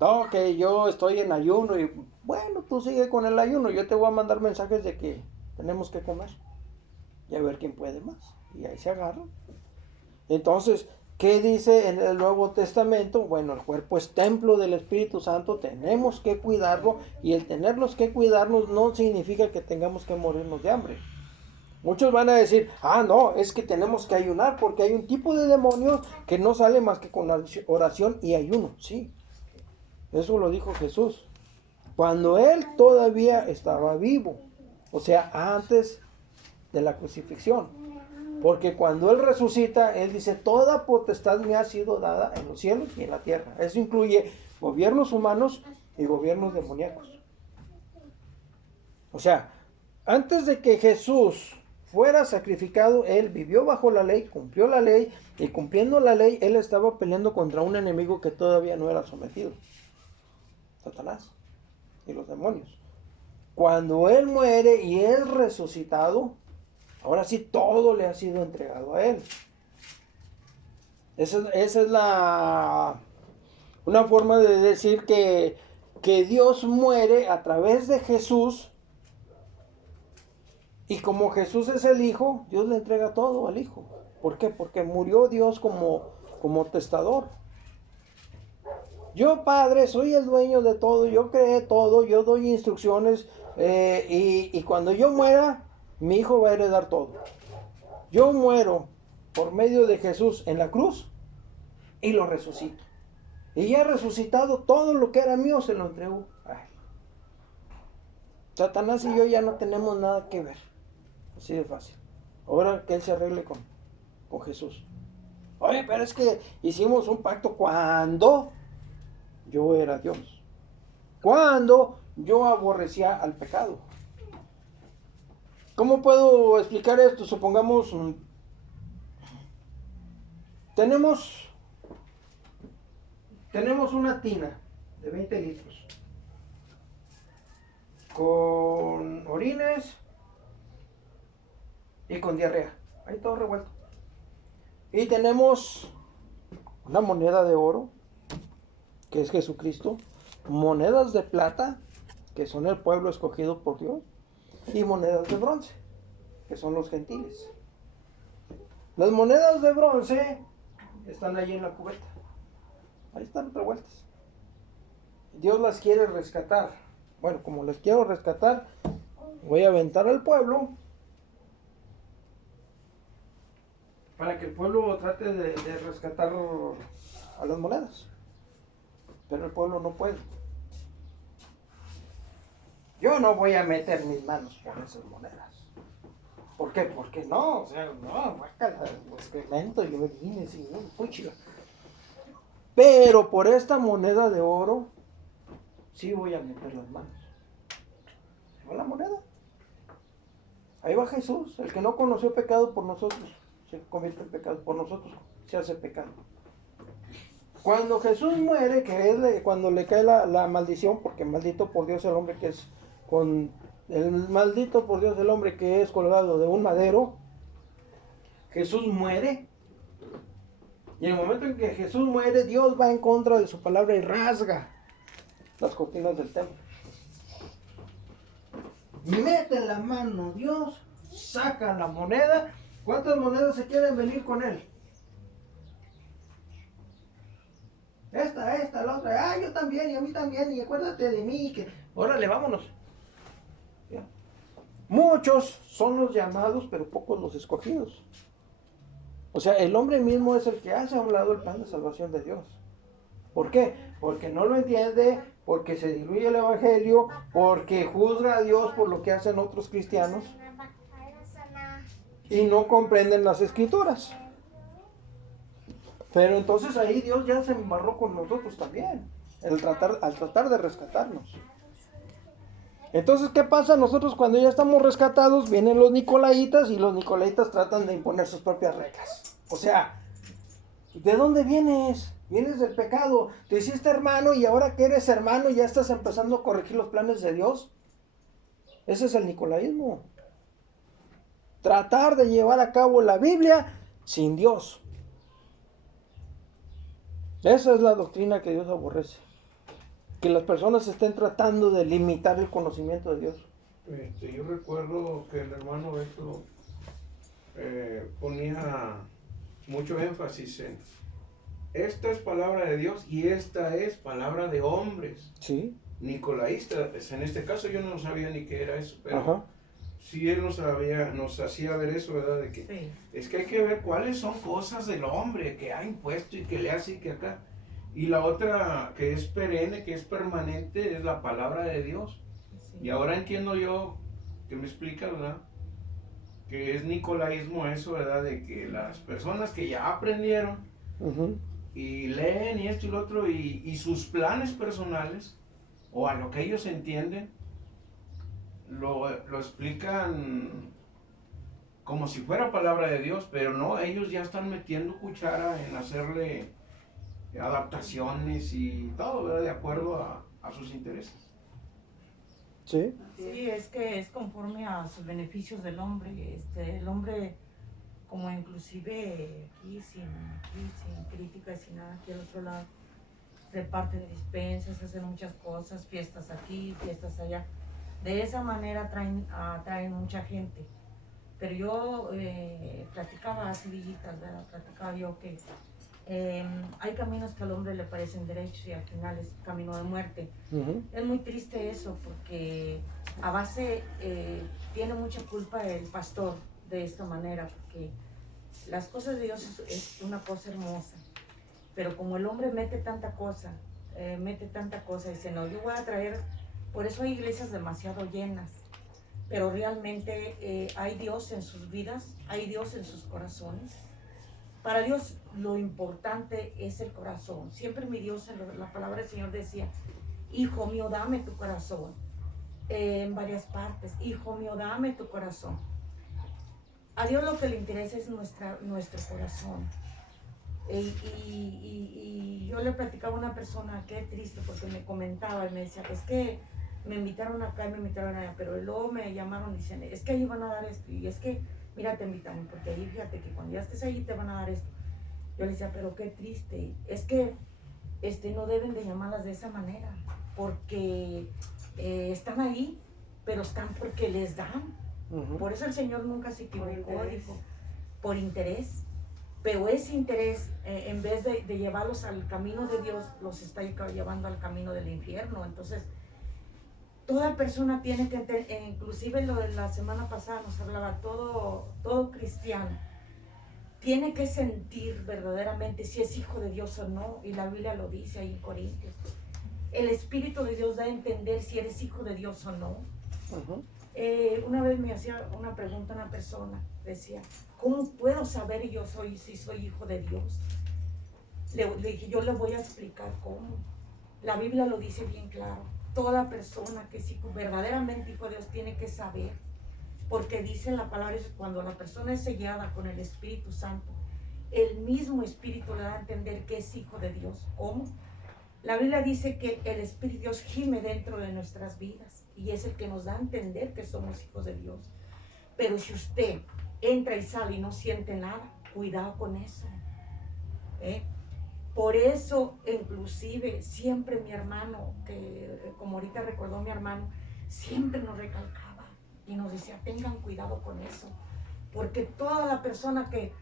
No, que yo estoy en ayuno y bueno, tú sigue con el ayuno. Yo te voy a mandar mensajes de que tenemos que comer y a ver quién puede más. Y ahí se agarran. Entonces, ¿qué dice en el Nuevo Testamento? Bueno, el cuerpo es templo del Espíritu Santo, tenemos que cuidarlo y el tenerlos que cuidarnos no significa que tengamos que morirnos de hambre. Muchos van a decir, no, es que tenemos que ayunar porque hay un tipo de demonios que no sale más que con oración y ayuno. Sí, eso lo dijo Jesús. Cuando Él todavía estaba vivo, o sea, antes de la crucifixión. Porque cuando Él resucita, Él dice, toda potestad me ha sido dada en los cielos y en la tierra. Eso incluye gobiernos humanos y gobiernos demoníacos. O sea, antes de que Jesús fuera sacrificado, Él vivió bajo la ley, cumplió la ley, y cumpliendo la ley, Él estaba peleando contra un enemigo que todavía no era sometido. Satanás y los demonios. Cuando Él muere y Él resucitado, ahora sí todo le ha sido entregado a Él. Esa es una forma de decir que Dios muere a través de Jesús. Y como Jesús es el Hijo, Dios le entrega todo al Hijo. ¿Por qué? Porque murió Dios como testador. Yo, Padre, soy el dueño de todo, yo creé todo, yo doy instrucciones y cuando yo muera, mi Hijo va a heredar todo. Yo muero por medio de Jesús en la cruz y lo resucito. Y ya resucitado, todo lo que era mío se lo entregó a Él. Satanás y yo ya no tenemos nada que ver. Así de fácil. Ahora que Él se arregle con Jesús. Oye, pero es que hicimos un pacto cuando yo era Dios. Cuando yo aborrecía al pecado. ¿Cómo puedo explicar esto? Supongamos, tenemos una tina de 20 litros con orines y con diarrea. Ahí todo revuelto. Y tenemos una moneda de oro, que es Jesucristo, monedas de plata, que son el pueblo escogido por Dios, y monedas de bronce, que son los gentiles. Las monedas de bronce están allí en la cubeta. Ahí están revueltas. Dios las quiere rescatar. Bueno, como las quiero rescatar, voy a aventar al pueblo para que el pueblo trate de rescatar a las monedas. Pero el pueblo no puede. Yo no voy a meter mis manos por esas monedas. ¿Por qué? Porque no, o sea, no, guácala, excremento y orines y puchiga. Pero por esta moneda de oro, sí voy a meter las manos. Ahí va la moneda. Ahí va Jesús, el que no conoció pecado por nosotros, se convierte en pecado. Por nosotros se hace pecado. Cuando Jesús muere, que es cuando le cae la maldición, porque maldito por Dios el hombre que es maldito por Dios el hombre que es colgado de un madero, Jesús muere. Y en el momento en que Jesús muere, Dios va en contra de su palabra y rasga las cortinas del templo. Mete la mano Dios, saca la moneda. ¿Cuántas monedas se quieren venir con él? Esta, la otra. Yo también, y a mí también, y acuérdate de mí. Órale, vámonos. ¿Ya? Muchos son los llamados, pero pocos los escogidos. O sea, el hombre mismo es el que hace a un lado el plan de salvación de Dios. ¿Por qué? Porque no lo entiende, porque se diluye el evangelio, porque juzga a Dios por lo que hacen otros cristianos y no comprenden las escrituras. Pero entonces ahí Dios ya se embarró con nosotros también, al tratar de rescatarnos. Entonces, ¿qué pasa? Nosotros cuando ya estamos rescatados, vienen los nicolaitas y los nicolaitas tratan de imponer sus propias reglas. O sea, ¿de dónde vienes? Vienes del pecado, te hiciste hermano y ahora que eres hermano ya estás empezando a corregir los planes de Dios. Ese es el nicolaísmo. Tratar de llevar a cabo la Biblia sin Dios. Esa es la doctrina que Dios aborrece. Que las personas estén tratando de limitar el conocimiento de Dios. Yo recuerdo que el hermano Beto ponía mucho énfasis en esta es palabra de Dios y esta es palabra de hombres. Sí. Nicolaístas. En este caso yo no sabía ni qué era eso, pero Ajá. sí él nos hacía ver eso, ¿verdad? De que Sí. es que hay que ver cuáles son cosas del hombre que ha impuesto y que le hace y que acá. Y la otra que es perenne, que es permanente, es la palabra de Dios. Sí. Y ahora entiendo yo, que me explica, ¿verdad? Que es nicolaísmo eso, ¿verdad? De que las personas que ya aprendieron y leen y esto y lo otro y sus planes personales, o a lo que ellos entienden, lo explican como si fuera palabra de Dios, pero no, ellos ya están metiendo cuchara en hacerle adaptaciones y todo, ¿verdad? De acuerdo a sus intereses. Sí. Sí, es que es conforme a sus beneficios del hombre. El hombre, como inclusive aquí sin crítica y sin nada, aquí al otro lado, reparten despensas, hacen muchas cosas, fiestas aquí, fiestas allá. De esa manera atraen mucha gente. Pero yo platicaba así, villitas, ¿verdad? Platicaba yo que hay caminos que al hombre le parecen derechos y al final es camino de muerte. Es muy triste eso porque a base tiene mucha culpa el pastor de esta manera, porque las cosas de Dios es una cosa hermosa, pero como el hombre mete tanta cosa, dice no, yo voy a traer, por eso hay iglesias demasiado llenas, pero realmente hay Dios en sus vidas, hay Dios en sus corazones. Para Dios lo importante es el corazón. Siempre mi Dios, en la palabra del Señor decía, hijo mío, dame tu corazón. En varias partes, hijo mío, dame tu corazón. A Dios lo que le interesa es nuestro corazón. Y yo le platicaba a una persona, qué triste, porque me comentaba y me decía, es que me invitaron acá y me invitaron allá, pero luego me llamaron y dicen, es que ahí van a dar esto, y es que mira, te invitan, porque ahí fíjate que cuando ya estés ahí te van a dar esto. Yo le decía, pero qué triste, es que no deben de llamarlas de esa manera, porque están ahí, pero están porque les dan. Por eso el Señor nunca se equivocó, dijo, por interés. Pero ese interés, en vez de llevarlos al camino de Dios, los está llevando al camino del infierno. Entonces, toda persona tiene que, inclusive lo de la semana pasada nos hablaba, todo cristiano tiene que sentir verdaderamente si es hijo de Dios o no, y la Biblia lo dice ahí en Corintios. El Espíritu de Dios da a entender si eres hijo de Dios o no. Una vez me hacía una pregunta una persona, decía, ¿cómo puedo saber si soy hijo de Dios? Le dije, yo le voy a explicar cómo. La Biblia lo dice bien claro. Toda persona que es verdaderamente hijo de Dios tiene que saber, porque dice la palabra, cuando la persona es sellada con el Espíritu Santo, el mismo Espíritu le da a entender que es hijo de Dios. ¿Cómo? La Biblia dice que el Espíritu de Dios gime dentro de nuestras vidas y es el que nos da a entender que somos hijos de Dios. Pero si usted entra y sale y no siente nada, cuidado con eso. Por eso, inclusive, siempre mi hermano, que como ahorita recordó mi hermano, siempre nos recalcaba y nos decía, tengan cuidado con eso, porque toda la persona que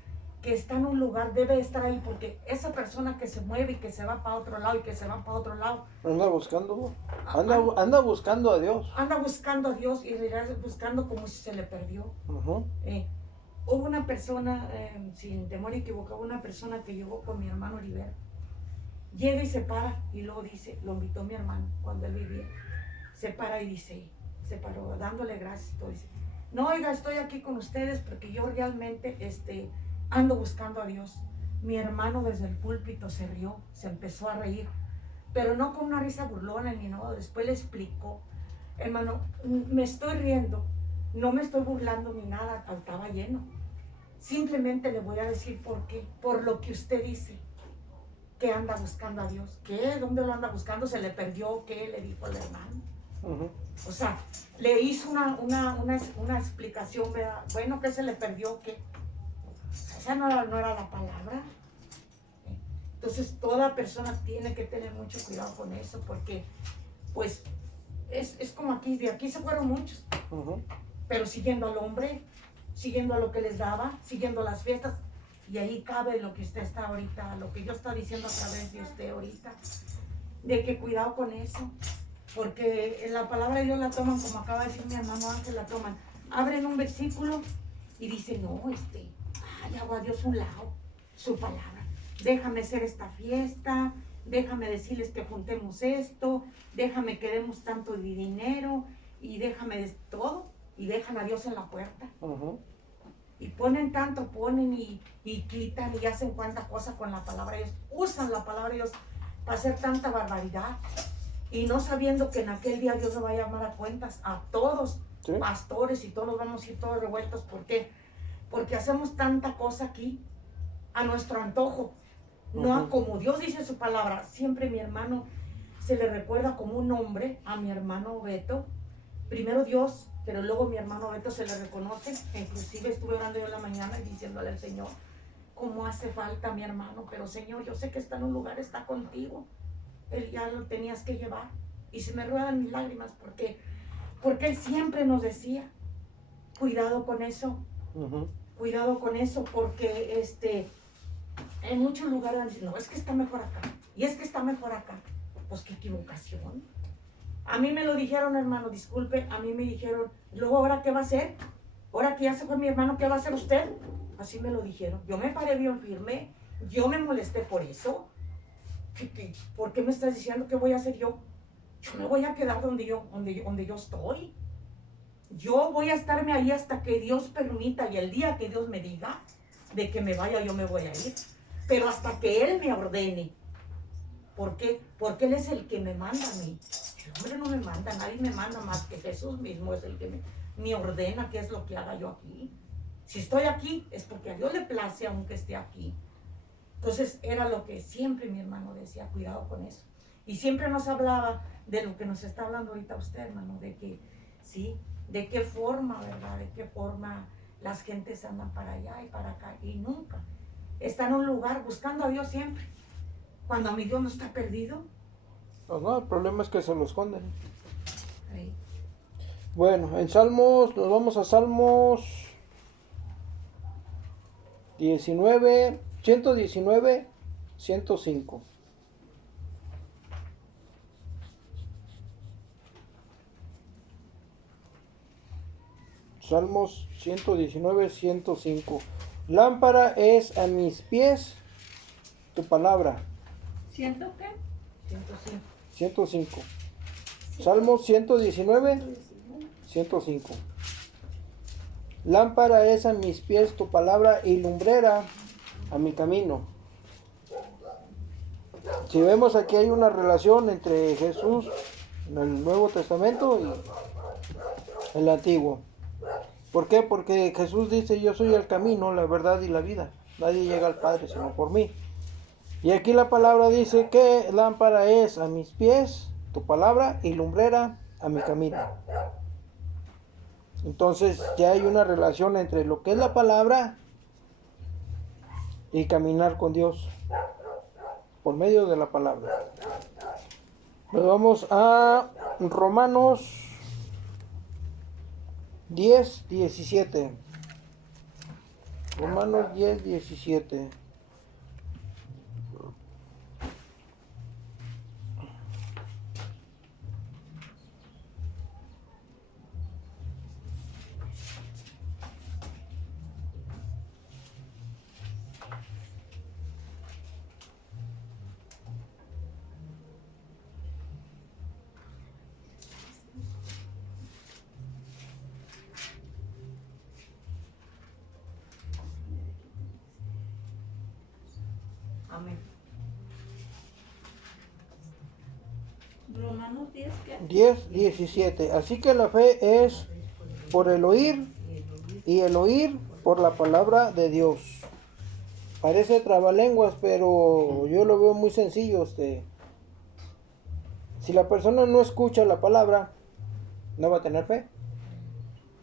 está en un lugar debe estar ahí, porque esa persona que se mueve y que se va para otro lado y que se va para otro lado, anda buscando a Dios. Anda buscando a Dios y buscando como si se le perdió. Hubo una persona, sin temor a equivocar, una persona que llegó con mi hermano Oliver. Llega y se para y luego dice, lo invitó mi hermano cuando él vivía. Se para y dice, se paró dándole gracias y todo. Dice, no, oiga, estoy aquí con ustedes porque yo realmente ando buscando a Dios. Mi hermano desde el púlpito se rió, se empezó a reír, pero no con una risa burlona ni nada. Después le explicó, hermano, me estoy riendo, no me estoy burlando ni nada, estaba lleno. Simplemente le voy a decir por qué, por lo que usted dice, que anda buscando a Dios. ¿Qué? ¿Dónde lo anda buscando? ¿Se le perdió? ¿Qué le dijo al hermano? O sea, le hizo una explicación, ¿verdad? Bueno, ¿qué se le perdió? ¿Qué? Esa no era la palabra. Entonces, toda persona tiene que tener mucho cuidado con eso, porque, pues, es como aquí, de aquí se fueron muchos, pero siguiendo al hombre, siguiendo a lo que les daba, siguiendo las fiestas, y ahí cabe lo que usted está ahorita, lo que yo estoy diciendo a través de usted ahorita, de que cuidado con eso, porque en la palabra de Dios la toman, como acaba de decir mi hermano Ángel, la toman, abren un versículo y dicen, no, hago a Dios un lado, su palabra, déjame hacer esta fiesta, déjame decirles que juntemos esto, déjame que demos tanto de dinero, y déjame de todo, y dejan a Dios en la puerta. Y ponen tanto, ponen y quitan y hacen cuanta cosa con la palabra de Dios. Usan la palabra de Dios para hacer tanta barbaridad. Y no sabiendo que en aquel día Dios nos va a llamar a cuentas a todos, ¿sí? Pastores, y todos vamos a ir todos revueltos. ¿Por qué? Porque hacemos tanta cosa aquí a nuestro antojo. No a como Dios dice su palabra. Siempre mi hermano se le recuerda como un hombre a mi hermano Beto. Primero Dios, pero luego mi hermano Beto se le reconoce. Inclusive estuve orando yo en la mañana y diciéndole al Señor, cómo hace falta mi hermano, pero Señor, yo sé que está en un lugar, está contigo. Él ya lo tenías que llevar. Y se me ruedan mis lágrimas porque Él siempre nos decía, cuidado con eso, cuidado con eso, porque en muchos lugares dicen, no, es que está mejor acá, y es que está mejor acá. Pues qué equivocación. A mí me lo dijeron, hermano, disculpe, a mí me dijeron, luego, ¿ahora qué va a hacer? Ahora que ya se fue mi hermano, ¿qué va a hacer usted? Así me lo dijeron. Yo me paré bien firme, yo me molesté por eso. ¿Por qué me estás diciendo qué voy a hacer yo? Yo me voy a quedar donde yo estoy. Yo voy a estarme ahí hasta que Dios permita, y el día que Dios me diga de que me vaya, yo me voy a ir. Pero hasta que Él me ordene. ¿Por qué? Porque Él es el que me manda a mí. El hombre no me manda, nadie me manda más que Jesús mismo es el que me ordena qué es lo que haga yo aquí. Si estoy aquí es porque a Dios le place aunque esté aquí. Entonces era lo que siempre mi hermano decía, cuidado con eso. Y siempre nos hablaba de lo que nos está hablando ahorita usted, hermano, de que sí, de qué forma, ¿verdad? De qué forma las gentes andan para allá y para acá y nunca están en un lugar buscando a Dios siempre. Cuando a mi Dios no está perdido. Pues no, el problema es que se lo esconden. Sí. Bueno, en Salmos, nos vamos a Salmos 119, 105. Salmos 119, 105. Lámpara es a mis pies tu palabra. ¿Ciento qué? 105. 105. Salmos 119, 105. Lámpara es a mis pies tu palabra y lumbrera a mi camino. Si vemos aquí hay una relación entre Jesús en el Nuevo Testamento y el Antiguo. ¿Por qué? Porque Jesús dice, yo soy el camino, la verdad y la vida. Nadie llega al Padre sino por mí. Y aquí la palabra dice que lámpara es a mis pies tu palabra y lumbrera a mi camino. Entonces ya hay una relación entre lo que es la palabra y caminar con Dios por medio de la palabra. Nos vamos a Romanos 10:17. Romanos 10:17. Amén. Romanos 10, ¿qué? 10:17. Así que la fe es por el oír y el oír por la palabra de Dios. Parece trabalenguas, pero yo lo veo muy sencillo. Si la persona no escucha la palabra, no va a tener fe.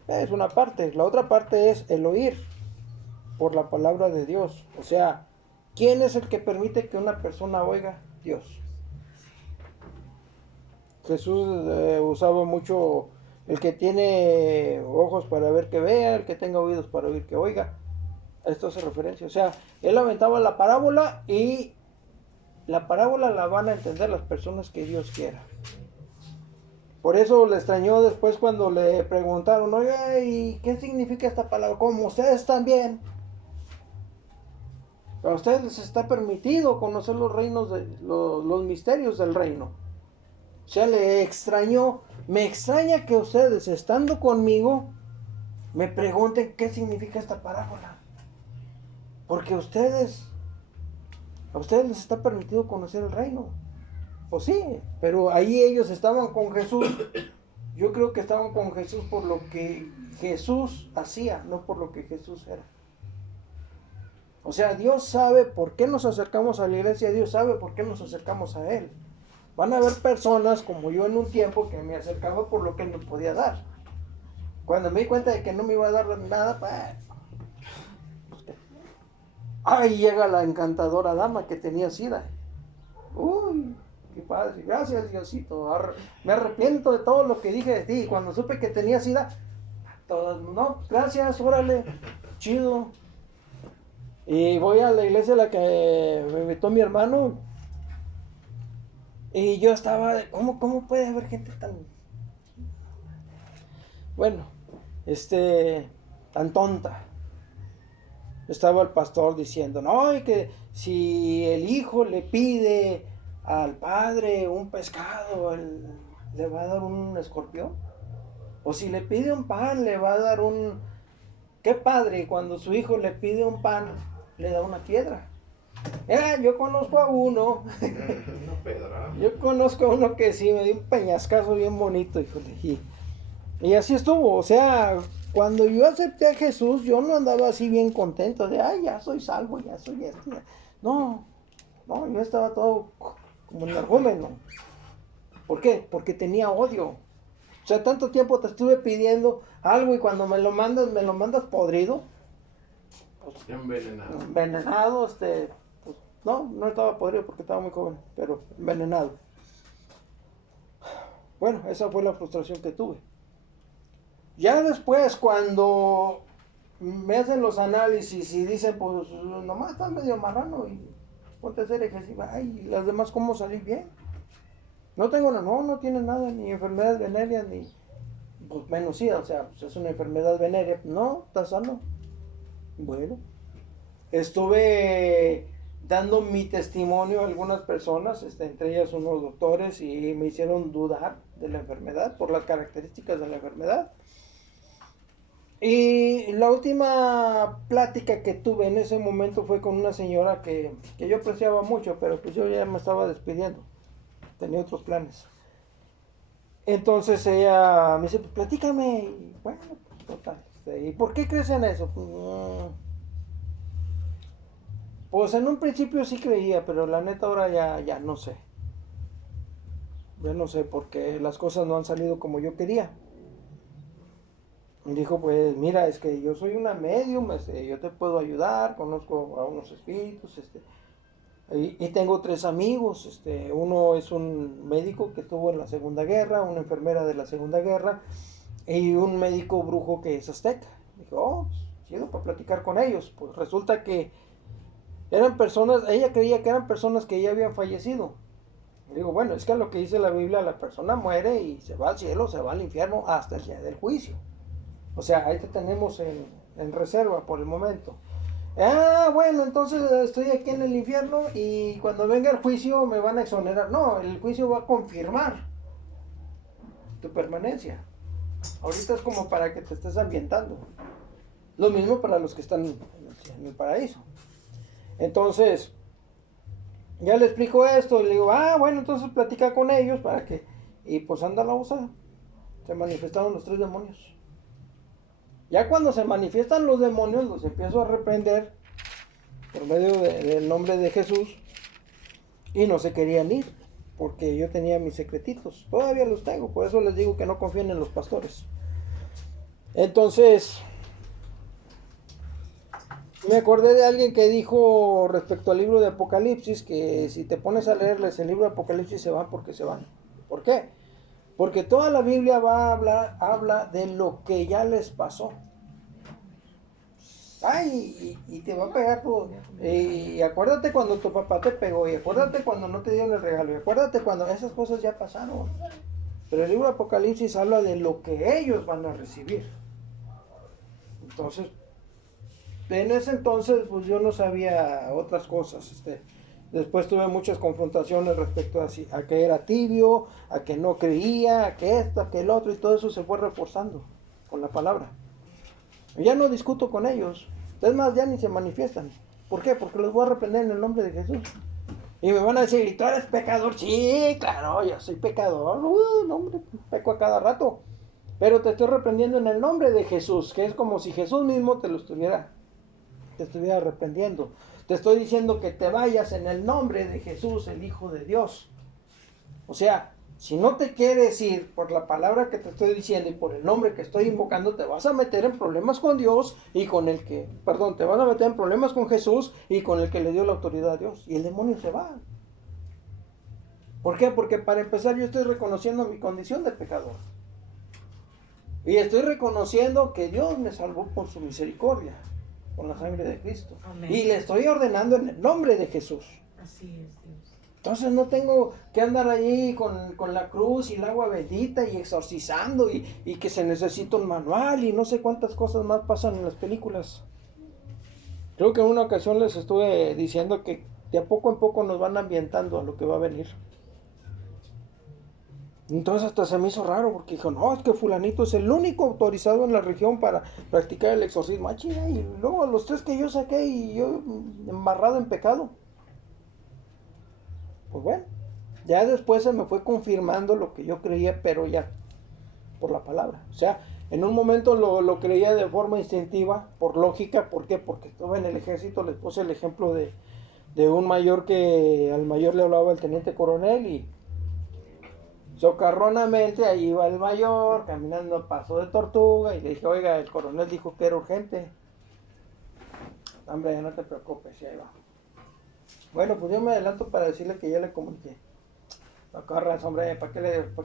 Es una parte. La otra parte es el oír por la palabra de Dios. O sea, ¿quién es el que permite que una persona oiga? Dios. Jesús usaba mucho el que tiene ojos para ver que vea, el que tenga oídos para oír que oiga. Esto hace referencia. O sea, él aventaba la parábola y la parábola la van a entender las personas que Dios quiera. Por eso le extrañó después cuando le preguntaron, oye, ¿y qué significa esta palabra? Como ustedes también. A ustedes les está permitido conocer los reinos, los misterios del reino. O sea, le extrañó. Me extraña que ustedes, estando conmigo, me pregunten qué significa esta parábola. Porque a ustedes les está permitido conocer el reino. Pues sí, pero ahí ellos estaban con Jesús. Yo creo que estaban con Jesús por lo que Jesús hacía, no por lo que Jesús era. O sea, Dios sabe por qué nos acercamos a la iglesia, Dios sabe por qué nos acercamos a Él. Van a haber personas como yo en un tiempo que me acercaba por lo que Él me podía dar. Cuando me di cuenta de que no me iba a dar nada, pues ahí llega la encantadora dama que tenía sida. Uy, qué padre, gracias Diosito. Me arrepiento de todo lo que dije de ti. Cuando supe que tenía sida, no, gracias, órale, chido. Y voy a la iglesia a la que me invitó mi hermano. Y yo estaba, ¿cómo puede haber gente tan... Bueno, tan tonta? Estaba el pastor diciendo, no, y que si el hijo le pide al padre un pescado, él le va a dar un escorpión. O si le pide un pan, le va a dar un... ¿Qué padre cuando su hijo le pide un pan, le da una piedra? Yo conozco a uno. Una pedra. Yo conozco a uno que sí me dio un peñascazo bien bonito, híjole. Y así estuvo. O sea, cuando yo acepté a Jesús, yo no andaba así bien contento de, ya soy salvo, ya soy esto. No, yo estaba todo como energúmeno. ¿Por qué? Porque tenía odio. O sea, tanto tiempo te estuve pidiendo algo y cuando me lo mandas podrido. Pues, envenenado, pues, no estaba podrido porque estaba muy joven, pero envenenado. Bueno, esa fue la frustración que tuve. Ya después, cuando me hacen los análisis y dicen, pues nomás estás medio marrano y ponte a hacer ejercicio, las demás, ¿cómo salir bien? No tengo no tienes nada, ni enfermedades venéreas, ni, pues menos sí, o sea, pues es una enfermedad venérea, no, estás sano. Bueno, estuve dando mi testimonio a algunas personas, entre ellas unos doctores, y me hicieron dudar de la enfermedad por las características de la enfermedad. Y la última plática que tuve en ese momento fue con una señora que yo apreciaba mucho, pero pues yo ya me estaba despidiendo, tenía otros planes. Entonces ella me dice, pues platícame, y bueno, pues total, ¿Y por qué crees en eso? Pues en un principio sí creía, pero la neta ahora ya no sé. Ya no sé porque las cosas no han salido como yo quería. Y dijo, pues mira, es que yo soy una medium, yo te puedo ayudar, conozco a unos espíritus, y tengo 3 amigos, uno es un médico que estuvo en la Segunda Guerra, una enfermera de la Segunda Guerra, y un médico brujo que es azteca. Dijo, pues, chido para platicar con ellos. Pues resulta que eran personas, ella creía que eran personas que ya habían fallecido. Y digo, bueno, es que a lo que dice la Biblia, la persona muere y se va al cielo, se va al infierno hasta el día del juicio. O sea, ahí te tenemos en reserva por el momento. Bueno, entonces estoy aquí en el infierno y cuando venga el juicio me van a exonerar. No, el juicio va a confirmar tu permanencia. Ahorita es como para que te estés ambientando. Lo mismo para los que están en el paraíso. Entonces, ya le explico esto y le digo, bueno, entonces platica con ellos para que... Y pues anda la osada. Se manifestaron los 3 demonios. Ya cuando se manifiestan los demonios, los empiezo a reprender por medio del nombre de Jesús y no se querían ir porque yo tenía mis secretitos. Todavía los tengo, por eso les digo que no confíen en los pastores. Entonces, me acordé de alguien que dijo respecto al libro de Apocalipsis que si te pones a leerles el libro de Apocalipsis se van porque se van. ¿Por qué? Porque toda la Biblia habla de lo que ya les pasó. Y te va a pegar todo. Y acuérdate cuando tu papá te pegó, y acuérdate cuando no te dieron el regalo, y acuérdate cuando esas cosas ya pasaron. Pero el libro de Apocalipsis habla de lo que ellos van a recibir. Entonces, en ese entonces, pues yo no sabía otras cosas. Después tuve muchas confrontaciones respecto a que era tibio, a que no creía, a que esto, a que el otro, y todo eso se fue reforzando con la palabra. Ya no discuto con ellos, es más, ya ni se manifiestan. ¿Por qué? Porque los voy a reprender en el nombre de Jesús. Y me van a decir, ¿y tú eres pecador? Sí, claro, yo soy pecador. No, hombre, peco a cada rato. Pero te estoy reprendiendo en el nombre de Jesús, que es como si Jesús mismo te estuviera reprendiendo. Te estoy diciendo que te vayas en el nombre de Jesús, el Hijo de Dios. O sea, si no te quieres ir por la palabra que te estoy diciendo y por el nombre que estoy invocando, te vas a meter en problemas con Dios y te vas a meter en problemas con Jesús y con el que le dio la autoridad a Dios. Y el demonio se va. ¿Por qué? Porque para empezar yo estoy reconociendo mi condición de pecador. Y estoy reconociendo que Dios me salvó por su misericordia, con la sangre de Cristo. Amén. Y le estoy ordenando en el nombre de Jesús. Así es, Dios. Entonces no tengo que andar ahí con la cruz y el agua bendita y exorcizando y que se necesita un manual y no sé cuántas cosas más pasan en las películas. Creo que en una ocasión les estuve diciendo que de a poco en poco nos van ambientando a lo que va a venir. Entonces hasta se me hizo raro porque dijo, no, es que fulanito es el único autorizado en la región para practicar el exorcismo. Y luego los 3 que yo saqué y yo embarrado en pecado. Pues bueno, ya después se me fue confirmando lo que yo creía, pero ya por la palabra. O sea, en un momento lo creía de forma instintiva, por lógica. ¿Por qué? Porque estaba en el ejército. Les puse el ejemplo de un mayor que al mayor le hablaba el teniente coronel y socarronamente ahí iba el mayor caminando a paso de tortuga y le dije, oiga, el coronel dijo que era urgente. Hombre, ya no te preocupes, ya va. Bueno, pues yo me adelanto para decirle que ya le comuniqué. No corras, hombre, ¿por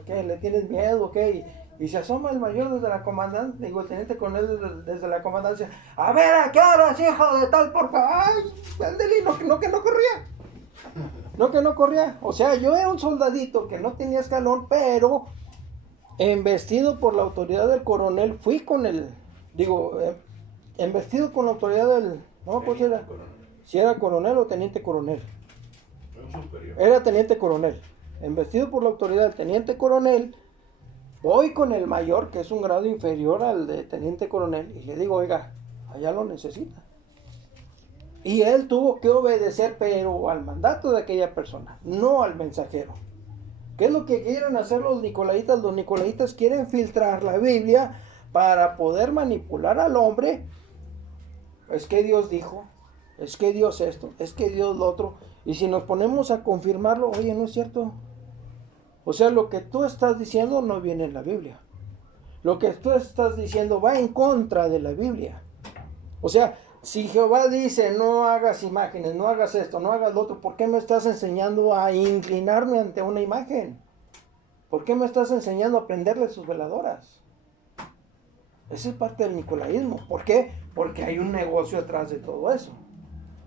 qué le tienes miedo? ¿Qué? Y se asoma el mayor desde la comandancia, digo, el teniente coronel desde la comandancia. A ver, ¿a qué horas, hijo de tal, por favor? ¡Ay, ándale! No, que no corría. No, que no corría. O sea, yo era un soldadito que no tenía escalón, pero embestido por la autoridad del coronel, fui con el, embestido con la autoridad del, no me acuerdo si era coronel o teniente coronel. Era teniente coronel. Embestido por la autoridad del teniente coronel, voy con el mayor, que es un grado inferior al de teniente coronel, y le digo, oiga, allá lo necesita. Y él tuvo que obedecer, pero al mandato de aquella persona, no al mensajero. ¿Qué es lo que quieren hacer los nicolaitas? Los nicolaitas quieren filtrar la Biblia para poder manipular al hombre. Es que Dios dijo, es que Dios esto, es que Dios lo otro. Y si nos ponemos a confirmarlo, oye, no es cierto. O sea, lo que tú estás diciendo no viene en la Biblia. Lo que tú estás diciendo va en contra de la Biblia. O sea, si Jehová dice, no hagas imágenes, no hagas esto, no hagas lo otro, ¿por qué me estás enseñando a inclinarme ante una imagen? ¿Por qué me estás enseñando a prenderle sus veladoras? Esa es parte del nicolaísmo. ¿Por qué? Porque hay un negocio atrás de todo eso.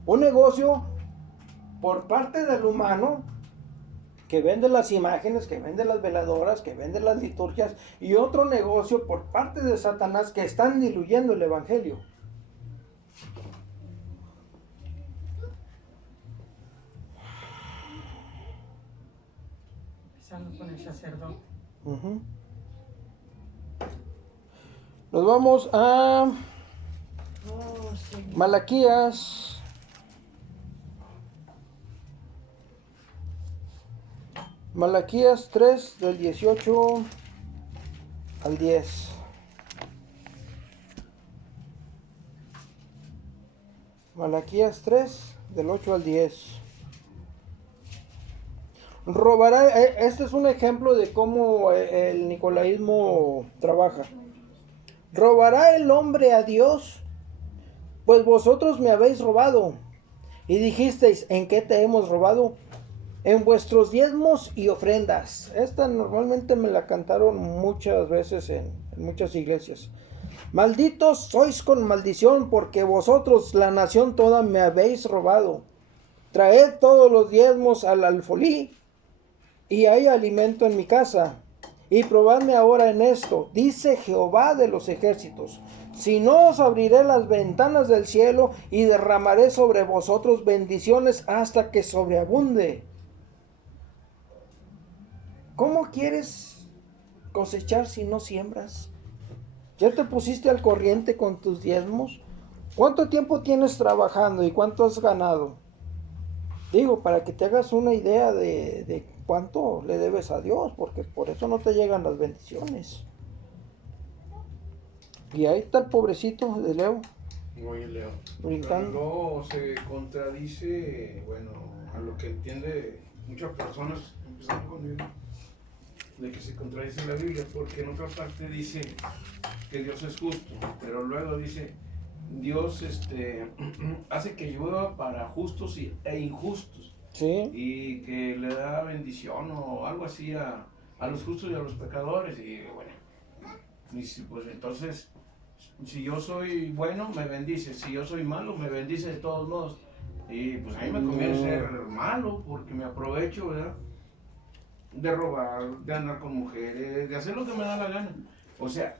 Un negocio por parte del humano que vende las imágenes, que vende las veladoras, que vende las liturgias, y otro negocio por parte de Satanás que están diluyendo el evangelio. Empezando con el sacerdote. Uh-huh. Nos vamos a Malaquías. Malaquías 3 del 18 al 10. Malaquías 3 del 8 al 10. Robará, este es un ejemplo de cómo el nicolaísmo trabaja. ¿Robará el hombre a Dios? Pues vosotros me habéis robado. Y dijisteis, ¿en qué te hemos robado? En vuestros diezmos y ofrendas. Esta normalmente me la cantaron muchas veces en muchas iglesias. Malditos sois con maldición, porque vosotros, la nación toda, me habéis robado. Traed todos los diezmos al alfolí, y hay alimento en mi casa. Y probadme ahora en esto, dice Jehová de los ejércitos, si no os abriré las ventanas del cielo y derramaré sobre vosotros bendiciones hasta que sobreabunde. ¿Cómo quieres cosechar si no siembras? ¿Ya te pusiste al corriente con tus diezmos? ¿Cuánto tiempo tienes trabajando y cuánto has ganado? Digo, para que te hagas una idea de cuánto le debes a Dios, porque por eso no te llegan las bendiciones. Y ahí está el pobrecito de Leo. Oye, Leo, Brincando. luego se contradice, bueno, a lo que entiende muchas personas, empezando conmigo, de que se contradice la Biblia, porque en otra parte dice que Dios es justo, pero luego dice, Dios hace que llueva para justos e injustos, Sí. y que le da bendición o algo así a los justos y a los pecadores, y bueno, pues entonces, si yo soy bueno, me bendice, si yo soy malo, me bendice de todos modos, y pues a mí me conviene ser malo, porque me aprovecho, ¿verdad?, de robar, de andar con mujeres, de hacer lo que me da la gana, o sea,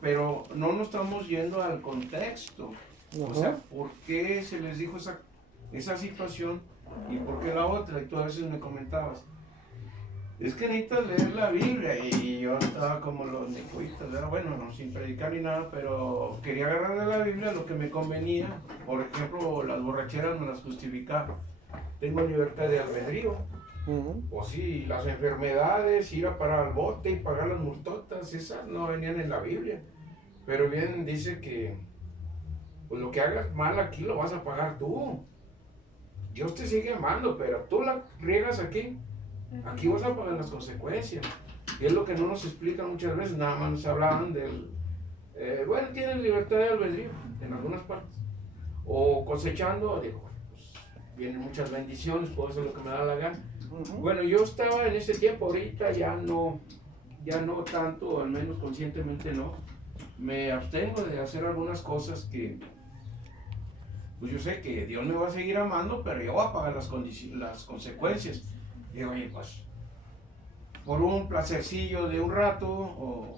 pero no nos estamos yendo al contexto. O sea, ¿por qué se les dijo esa situación y por qué la otra? Y tú a veces me comentabas, es que necesitas leer la Biblia, y yo estaba como los nicoístas, bueno, no, sin predicar ni nada, pero quería agarrar de la Biblia lo que me convenía. Por ejemplo, las borracheras me las justificaba, tengo libertad de albedrío. O sí, las enfermedades, ir a parar al bote y pagar las multotas, esas no venían en la Biblia. Pero bien dice que pues lo que hagas mal aquí lo vas a pagar tú. Dios te sigue amando, pero tú la riegas aquí vas a pagar las consecuencias. Y es lo que no nos explican muchas veces, nada más nos hablaban del, bueno, tienes libertad de albedrío en algunas partes. O cosechando, digo, pues vienen muchas bendiciones, puedo hacer lo que me da la gana. Bueno, yo estaba en ese tiempo, ahorita ya no tanto, al menos conscientemente no. Me abstengo de hacer algunas cosas que, pues yo sé que Dios me va a seguir amando, pero yo voy a pagar las consecuencias. Y digo, oye, pues, por un placercillo de un rato, o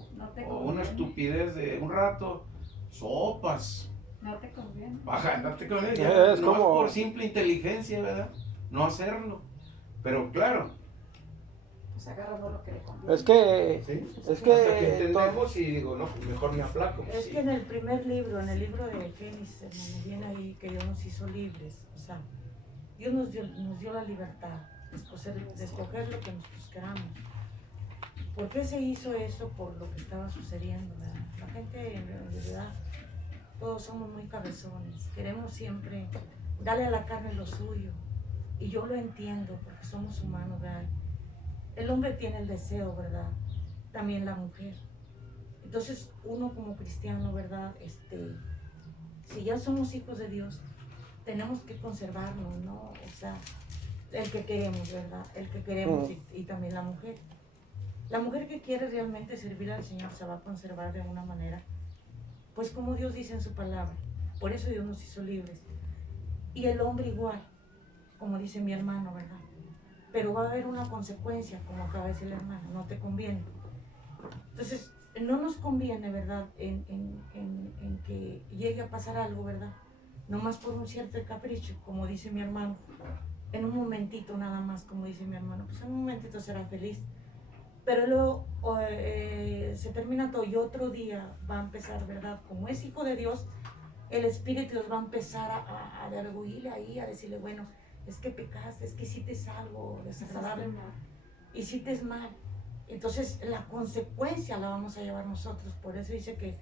una estupidez de un rato, sopas. No te conviene. Baja, no te conviene. Es no como... por simple inteligencia, ¿verdad? No hacerlo. Pero claro. Pues agarrando lo que le conviene. Es que... ¿Sí? Es que... Hasta que entendemos y digo, no, pues mejor me aplaco. Es Sí. que en el primer libro, en el libro de Génesis, hermano, viene ahí que Dios nos hizo libres. O sea, Dios nos dio la libertad de escoger lo que nosotros queramos. ¿Por qué se hizo eso? Por lo que estaba sucediendo, ¿verdad? La gente, en realidad, todos somos muy cabezones. Queremos siempre darle a la carne lo suyo. Y yo lo entiendo, porque somos humanos, ¿verdad? El hombre tiene el deseo, ¿verdad? También la mujer. Entonces, uno como cristiano, ¿verdad? Si ya somos hijos de Dios, tenemos que conservarnos, ¿no? O sea, el que queremos, ¿verdad? El que queremos y también la mujer. La mujer que quiere realmente servir al Señor se va a conservar de una manera, pues como Dios dice en su palabra. Por eso Dios nos hizo libres. Y el hombre igual, como dice mi hermano, ¿verdad? Pero va a haber una consecuencia, como acaba de decir la hermana, no te conviene. Entonces, no nos conviene, ¿verdad? En que llegue a pasar algo, ¿verdad? Nomás por un cierto capricho, como dice mi hermano. En un momentito nada más, como dice mi hermano, pues en un momentito será feliz. Pero luego se termina todo y otro día va a empezar, ¿verdad? Como es hijo de Dios, el Espíritu Dios va a empezar a derguirle ahí, a decirle, bueno, es que pecaste, es que hiciste algo desagradable, hiciste mal. Entonces la consecuencia la vamos a llevar nosotros. Por eso dice que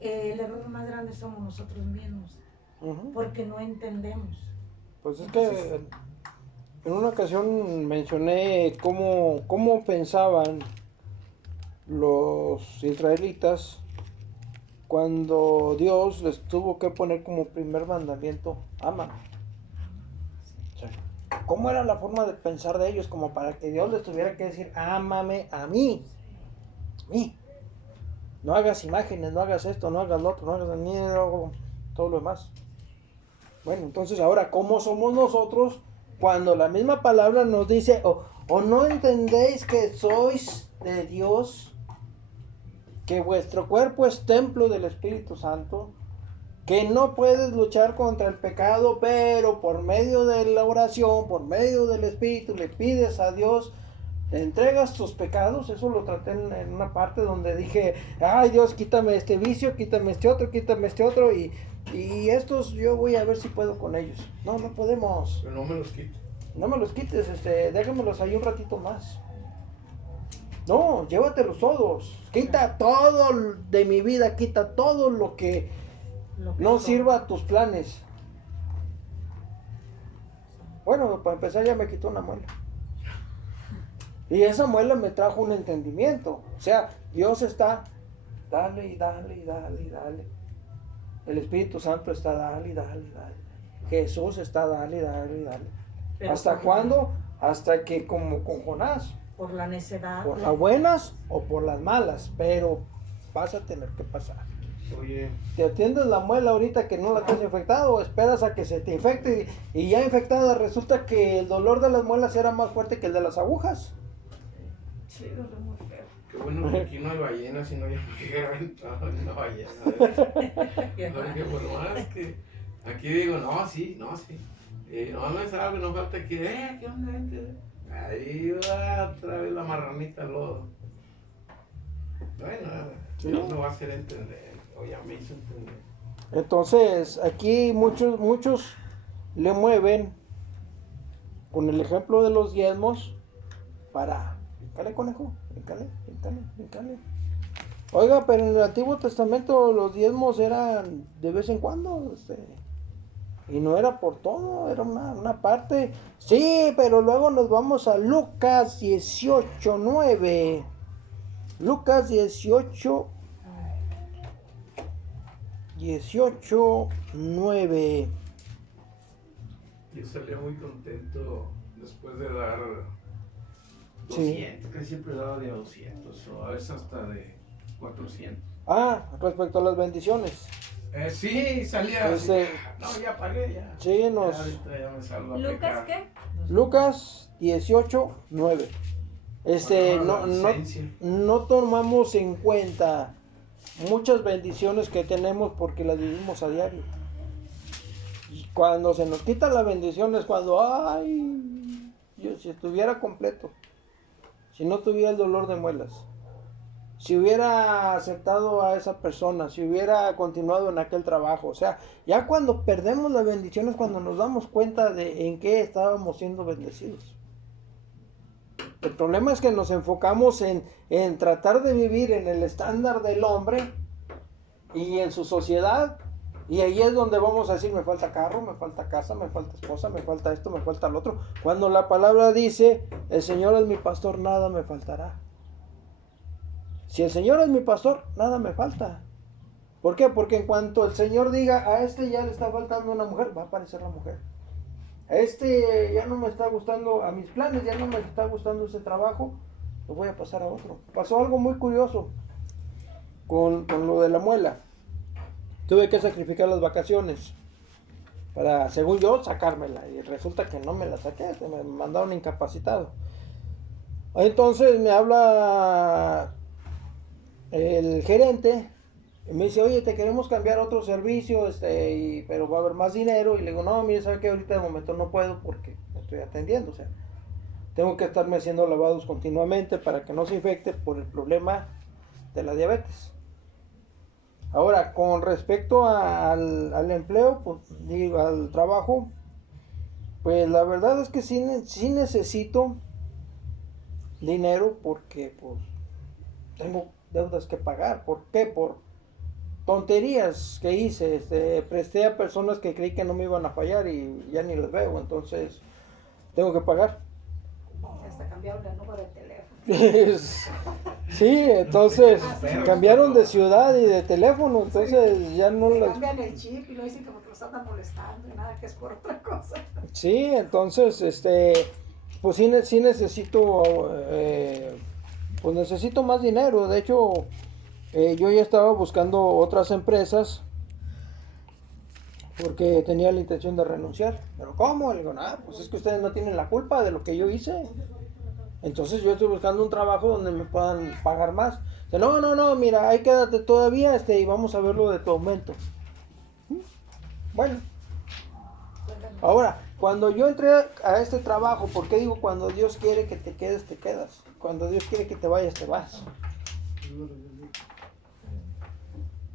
el error más grande somos nosotros mismos, porque no entendemos. Pues es que en una ocasión mencioné cómo pensaban los israelitas cuando Dios les tuvo que poner como primer mandamiento, ama. ¿Cómo era la forma de pensar de ellos? Como para que Dios les tuviera que decir, ámame a mí. No hagas imágenes, no hagas esto, no hagas lo otro, no hagas ni todo lo demás. Bueno, entonces ahora, ¿cómo somos nosotros cuando la misma palabra nos dice, o no entendéis que sois de Dios, que vuestro cuerpo es templo del Espíritu Santo, que no puedes luchar contra el pecado, pero por medio de la oración, por medio del Espíritu, le pides a Dios, le entregas tus pecados? Eso lo traté en una parte donde dije, ay Dios, quítame este vicio, quítame este otro, y estos yo voy a ver si puedo con ellos. No podemos. Pero no me los quito. No me los quites, déjamelos ahí un ratito más. No, llévatelos todos. Quita todo de mi vida, quita todo lo que no sirva a tus planes. Bueno, para empezar ya me quitó una muela. Y esa muela me trajo un entendimiento. O sea, Dios está, dale y dale y dale y dale. El Espíritu Santo está, dale y dale y dale. Jesús está, dale y dale y dale. Pero ¿hasta cuándo? Hasta que, como con Jonás. Por la necedad. Por las buenas o por las malas, pero vas a tener que pasar. Oye. ¿Te atiendes la muela ahorita que no la tienes infectada o esperas a que se te infecte y ya infectada resulta que el dolor de las muelas era más fuerte que el de las agujas? Sí, duele muy feo. Qué bueno que aquí no hay ballenas, sino ya me hubiera aventado una ballena. Porque por lo más que aquí digo, no, sí. No me sabe, no falta que, ¿qué onda, gente? Ahí va otra vez la marranita al lodo. Bueno, ¿sí? Dios no va a hacer entender, o ya me hizo entender. Entonces, aquí muchos le mueven con el ejemplo de los diezmos para, pícale conejo, pícale. Oiga, pero en el Antiguo Testamento los diezmos eran de vez en cuando, y no era por todo, era una parte. Sí, pero luego nos vamos a Lucas 18:9. Lucas 18:9. Yo salía muy contento después de dar 200, sí. Casi siempre daba de 200, o a veces hasta de 400. Respecto a las bendiciones. Sí, salía así, no, ya pagué, ya. Sí, ya me salgo a ¿Lucas pecar. qué? Lucas 18:9. No tomamos en cuenta muchas bendiciones que tenemos porque las vivimos a diario. Y cuando se nos quita la bendición es cuando, yo si estuviera completo, si no tuviera el dolor de muelas, si hubiera aceptado a esa persona, si hubiera continuado en aquel trabajo. O sea, ya cuando perdemos la bendición es cuando nos damos cuenta de en qué estábamos siendo bendecidos. El problema es que nos enfocamos en tratar de vivir en el estándar del hombre y en su sociedad. Y ahí es donde vamos a decir, me falta carro, me falta casa, me falta esposa, me falta esto, me falta lo otro. Cuando la palabra dice, el Señor es mi pastor, nada me faltará. Si el Señor es mi pastor, nada me falta. ¿Por qué? Porque en cuanto el Señor diga, a este ya le está faltando una mujer, va a aparecer la mujer. A este ya no me está gustando, a mis planes ya no me está gustando ese trabajo, lo voy a pasar a otro. Pasó algo muy curioso con lo de la muela. Tuve que sacrificar las vacaciones para, según yo, sacármela. Y resulta que no me la saqué, me mandaron incapacitado. Entonces me habla el gerente y me dice, oye, te queremos cambiar a otro servicio, pero va a haber más dinero. Y le digo, no, mire, sabe que ahorita de momento no puedo porque estoy atendiendo. O sea, tengo que estarme haciendo lavados continuamente para que no se infecte por el problema de la diabetes. Ahora, con respecto al empleo, pues digo, al trabajo, pues la verdad es que sí necesito dinero porque pues tengo deudas que pagar. ¿Por qué? Por tonterías que hice. Presté a personas que creí que no me iban a fallar y ya ni les veo, entonces tengo que pagar. Hasta cambiaron el número de teléfono. Sí, entonces cambiaron de ciudad y de teléfono, entonces ya no Le las... cambian el chip y lo dicen como que los andan molestando y nada, que es por otra cosa. Sí, entonces, pues sí necesito, pues necesito más dinero. De hecho, yo ya estaba buscando otras empresas porque tenía la intención de renunciar. Pero ¿cómo? Le digo, pues es que ustedes no tienen la culpa de lo que yo hice. Entonces yo estoy buscando un trabajo donde me puedan pagar más. Dice, no, mira, ahí quédate todavía, y vamos a ver lo de tu aumento. Bueno. Ahora, cuando yo entré a este trabajo, ¿por qué digo cuando Dios quiere que te quedes, te quedas? Cuando Dios quiere que te vayas, te vas.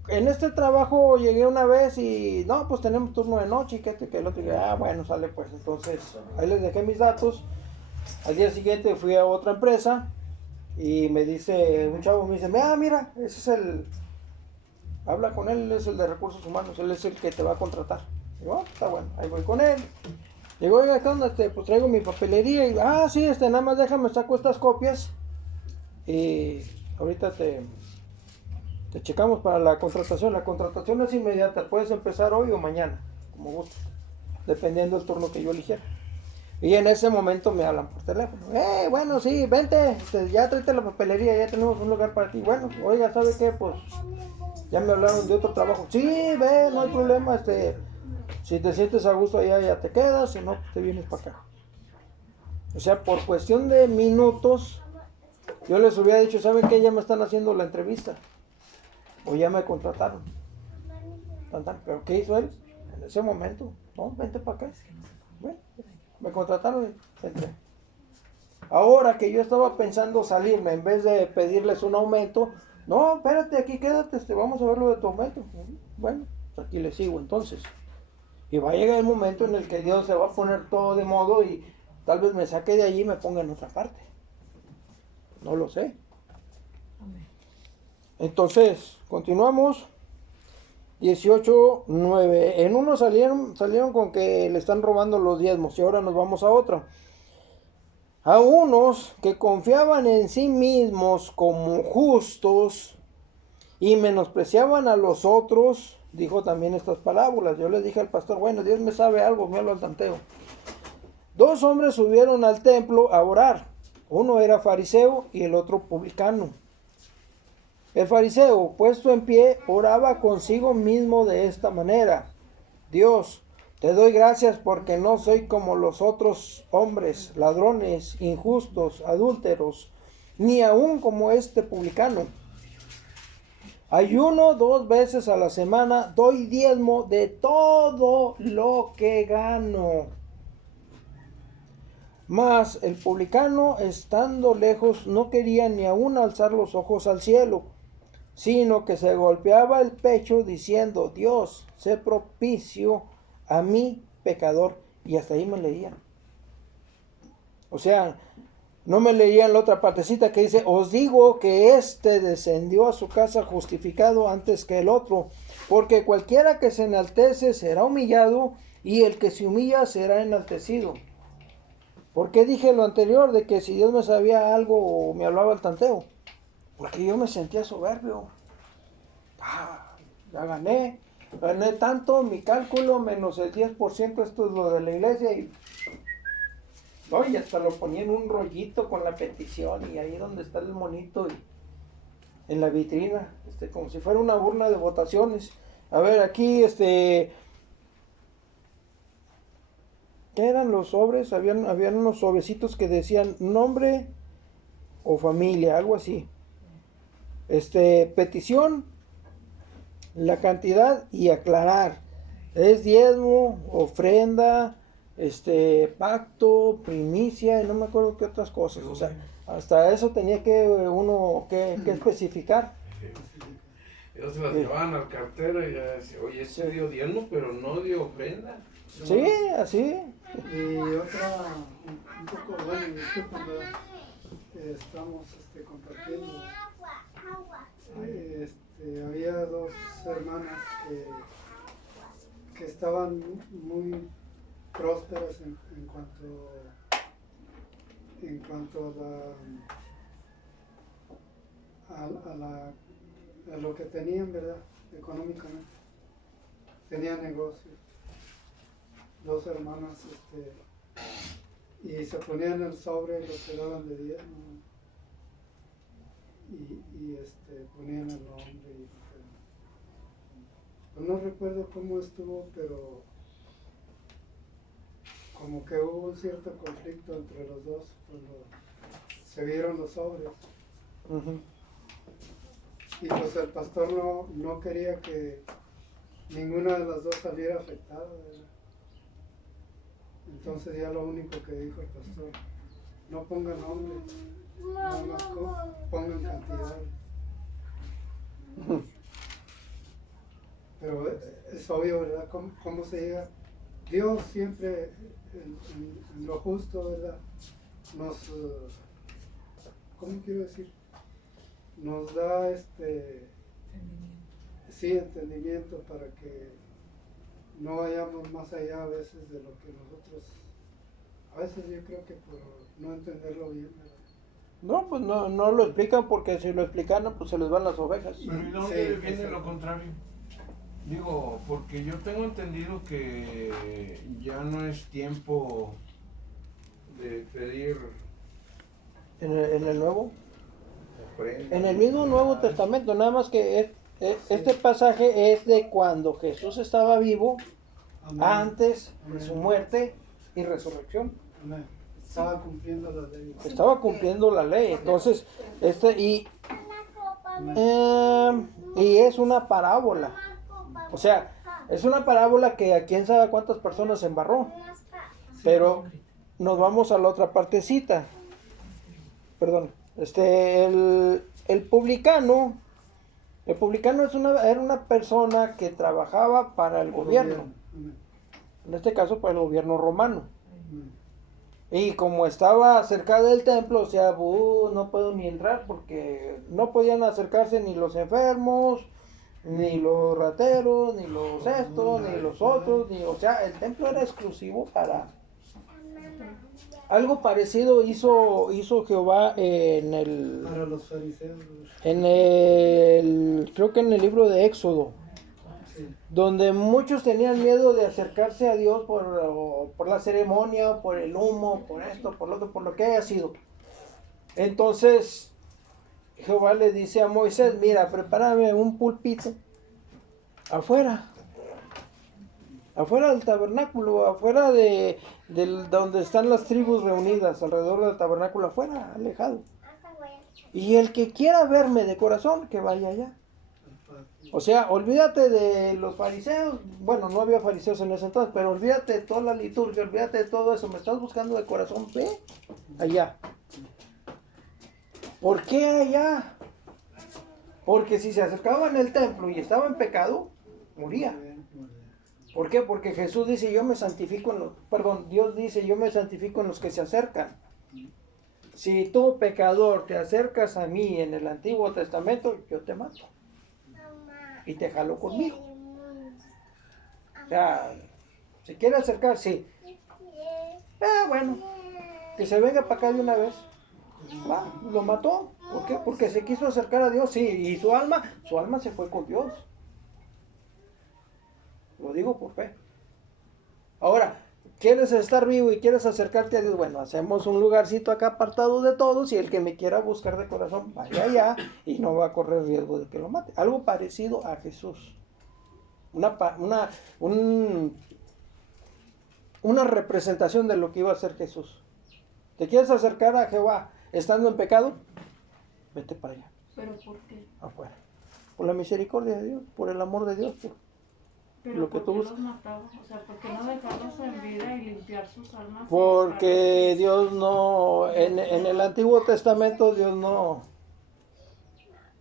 En este trabajo llegué una vez y, no, pues tenemos turno de noche y que esto y que el otro. Y bueno, sale pues. Entonces, ahí les dejé mis datos. Al día siguiente fui a otra empresa y me dice, un chavo me dice, mira, ese es habla con él, él es el de recursos humanos, él es el que te va a contratar. Digo, está bueno, ahí voy con él. Digo, oiga, ¿qué onda? Pues traigo mi papelería y, sí, nada más déjame, saco estas copias y ahorita te checamos para la contratación. La contratación es inmediata, puedes empezar hoy o mañana, como gustes, dependiendo del turno que yo eligiera. Y en ese momento me hablan por teléfono. Bueno, sí, vente, ya tráete la papelería, ya tenemos un lugar para ti. Bueno, oiga, ¿sabe qué? Pues ya me hablaron de otro trabajo. Sí, ve, no hay problema, si te sientes a gusto allá ya te quedas, si no, pues te vienes para acá. O sea, por cuestión de minutos, yo les hubiera dicho, ¿saben qué? Ya me están haciendo la entrevista. O ya me contrataron. Pero ¿qué hizo él? En ese momento, no, vente para acá. Bueno, me contrataron y entré. Ahora que yo estaba pensando salirme, en vez de pedirles un aumento, no, espérate, aquí quédate, vamos a ver lo de tu aumento. Bueno, pues aquí le sigo entonces. Y va a llegar el momento en el que Dios se va a poner todo de modo y tal vez me saque de allí y me ponga en otra parte. No lo sé. Entonces, continuamos. 18:9. En uno salieron con que le están robando los diezmos y ahora nos vamos a otro. A unos que confiaban en sí mismos como justos y menospreciaban a los otros, dijo también estas parábolas. Yo le dije al pastor, bueno, Dios me sabe algo, míralo al tanteo. 2 hombres subieron al templo a orar. Uno era fariseo y el otro publicano. El fariseo, puesto en pie, oraba consigo mismo de esta manera: Dios, te doy gracias porque no soy como los otros hombres, ladrones, injustos, adúlteros, ni aun como este publicano. Ayuno 2 veces a la semana, doy diezmo de todo lo que gano. Mas el publicano, estando lejos, no quería ni aun alzar los ojos al cielo, sino que se golpeaba el pecho diciendo: Dios, sé propicio a mí, pecador. Y hasta ahí me leían. O sea, No me leían la otra partecita que dice, os digo que éste descendió a su casa justificado antes que el otro, porque cualquiera que se enaltece será humillado, y el que se humilla será enaltecido. ¿Por qué dije lo anterior de que si Dios me sabía algo o me hablaba al tanteo? Porque yo me sentía soberbio. Ya gané tanto, mi cálculo menos el 10%, esto es lo de la iglesia, y no, y hasta lo ponía en un rollito con la petición, y ahí donde está el monito, y en la vitrina, como si fuera una urna de votaciones. A ver, aquí, ¿qué eran los sobres? Habían unos sobrecitos que decían nombre o familia, algo así. Petición, la cantidad y aclarar. Es diezmo, ofrenda, pacto, primicia, y no me acuerdo qué otras cosas. O sea, hasta eso tenía que uno que especificar. Ellos se las llevaban al cartero y ya decía, oye, ese dio diezmo, pero no dio ofrenda. Sí, así. Y otra, un poco, bueno, disculpen, ¿verdad? Estamos compartiendo. Había dos hermanas que estaban muy prósperas en cuanto a lo que tenían, ¿verdad? Económicamente. Tenían negocios. Dos hermanas, y se ponían el sobre lo que daban de diezmo, y ponían el nombre, pues no recuerdo cómo estuvo, pero como que hubo un cierto conflicto entre los dos cuando se vieron los sobres. Uh-huh. Y pues el pastor no quería que ninguna de las dos saliera afectada, ¿verdad? Entonces ya lo único que dijo el pastor, no pongan nombre, nada más pongan cantidades. Pero es obvio, ¿verdad? ¿Cómo se llega? Dios siempre en lo justo, ¿verdad? Nos, ¿cómo quiero decir? Nos da entendimiento para que no vayamos más allá a veces de lo que nosotros, a veces yo creo que por no entenderlo bien, ¿verdad? No, pues no lo explican, porque si lo explican, pues se les van las ovejas. Pero ¿y dónde viene lo contrario? Digo, porque yo tengo entendido que ya no es tiempo de pedir ¿En el Nuevo? ofrenda. En el mismo Nuevo Testamento, nada más que este pasaje es de cuando Jesús estaba vivo, Amén. antes de Amén. su muerte y resurrección. Amén. Estaba cumpliendo la ley. Estaba cumpliendo la ley. Entonces, y es una parábola. O sea, es una parábola que a quién sabe cuántas personas embarró. Pero nos vamos a la otra partecita. Perdón. El publicano era una persona que trabajaba para el gobierno. Amén. En este caso, para el gobierno romano. Amén. Y como estaba cerca del templo, o sea, no puedo ni entrar, porque no podían acercarse ni los enfermos, ni los rateros, ni los estos, ni los otros, o sea, el templo era exclusivo para... Algo parecido hizo Jehová Para los fariseos. creo que en el libro de Éxodo, Sí. donde muchos tenían miedo de acercarse a Dios por la ceremonia, por el humo, por esto, por lo otro, por lo que haya sido. Entonces Jehová le dice a Moisés, mira, prepárame un púlpito afuera del tabernáculo, afuera de donde están las tribus reunidas, alrededor del tabernáculo, afuera, alejado. Y el que quiera verme de corazón, que vaya allá. O sea, olvídate de los fariseos. Bueno, no había fariseos en ese entonces, pero olvídate de toda la liturgia, olvídate de todo eso. Me estás buscando de corazón, ve allá. ¿Por qué allá? Porque si se acercaba en el templo y estaba en pecado, moría. ¿Por qué? Porque Jesús dice, Dios dice, yo me santifico en los que se acercan. si tú, pecador, te acercas a mí en el Antiguo Testamento, yo te mato. Y te jalo conmigo. O sea, si quiere acercar, sí. Bueno, que se venga para acá de una vez. Va, lo mató. ¿Por qué? Porque se quiso acercar a Dios, sí. Y su alma se fue con Dios. Lo digo por fe. Ahora, ¿quieres estar vivo y quieres acercarte a Dios? Bueno, hacemos un lugarcito acá apartado de todos y el que me quiera buscar de corazón, vaya allá y no va a correr riesgo de que lo mate. Algo parecido a Jesús. Una representación de lo que iba a hacer Jesús. ¿Te quieres acercar a Jehová estando en pecado? Vete para allá. ¿Pero por qué? Afuera. Por la misericordia de Dios, por el amor de Dios. Pero Lo que ¿por tú qué buscas. los mataba? O sea, ¿por qué no dejarlos en vida y limpiar sus almas? Porque Dios no, en el Antiguo Testamento Dios no.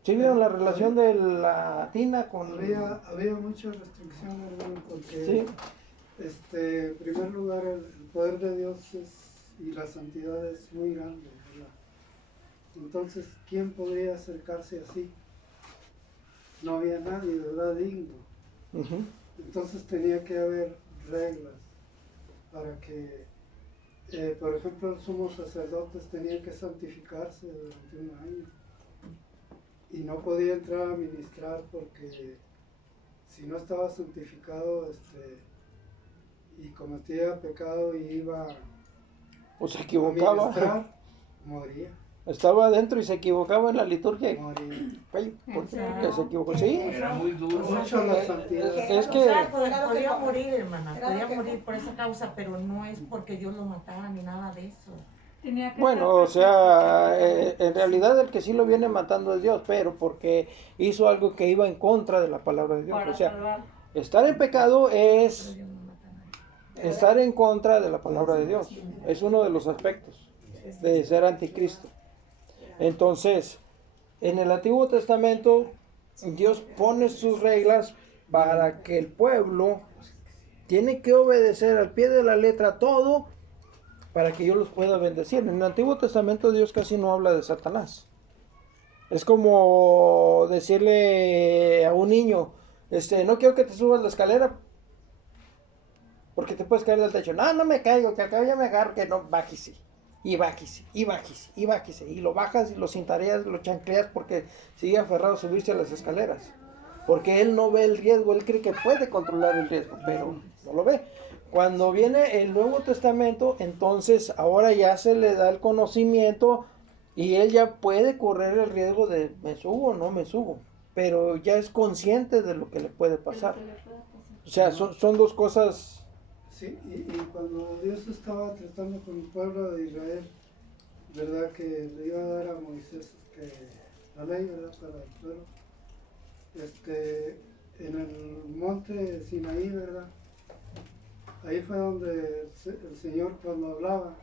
¿Sí vieron la relación de la tina con...? Había muchas restricciones, hermano, porque Sí. en primer lugar el poder de Dios y la santidad es muy grande, ¿verdad? Entonces, ¿quién podría acercarse así? No había nadie, ¿verdad? Digno. Ujú. Entonces tenía que haber reglas para que, por ejemplo, los sumos sacerdotes tenían que santificarse durante un año y no podía entrar a ministrar porque si no estaba santificado y cometía pecado y iba O se a equivocaba. ministrar, moría. Estaba adentro y se equivocaba en la liturgia. Moría. Ay, ¿por qué? ¿En Que se serio? equivocó. Sí. Era muy duro. Mucho la santidad. Es O que... sea, Era lo que podía no- morir, hermana, era lo podía que no- morir por esa causa, pero no es porque Dios lo matara ni nada de eso. Tenía que Bueno, o sea, en realidad el que sí lo viene matando es Dios, pero porque hizo algo que iba en contra de la palabra de Dios. para O sea, salvar. estar en pecado Pero es Dios no mata a nadie. estar en contra de la palabra de Dios. Es uno de los aspectos de ser anticristo. Entonces, en el Antiguo Testamento, Dios pone sus reglas para que el pueblo tiene que obedecer al pie de la letra todo para que yo los pueda bendecir. En el Antiguo Testamento Dios casi no habla de Satanás. Es como decirle a un niño, no quiero que te subas la escalera porque te puedes caer del techo. No, no me caigo, que acá ya me agarro, que no, bájese. Y bájese, y bájese, y bájese. Y lo bajas y lo cintareas, lo chancleas porque sigue aferrado a subirse a las escaleras. Porque él no ve el riesgo, él cree que puede controlar el riesgo, pero no lo ve. Cuando viene el Nuevo Testamento, entonces ahora ya se le da el conocimiento y él ya puede correr el riesgo de me subo o no me subo. Pero ya es consciente de lo que le puede pasar. De lo que le pueda pasar. O sea, son dos cosas. Sí, y cuando Dios estaba tratando con el pueblo de Israel, ¿verdad? Que le iba a dar a Moisés la ley, ¿verdad? Para el pueblo. En el monte Sinaí, ¿verdad? Ahí fue donde el Señor cuando hablaba,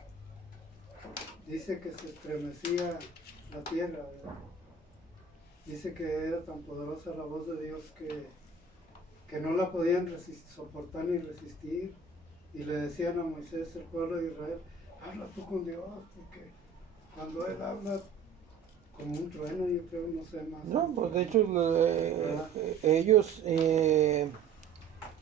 dice que se estremecía la tierra, ¿verdad? Dice que era tan poderosa la voz de Dios que no la podían soportar ni resistir. Y le decían a Moisés, el pueblo de Israel, habla tú con Dios, porque cuando Él habla como un trueno, yo creo, no sé más. No, pues de hecho ellos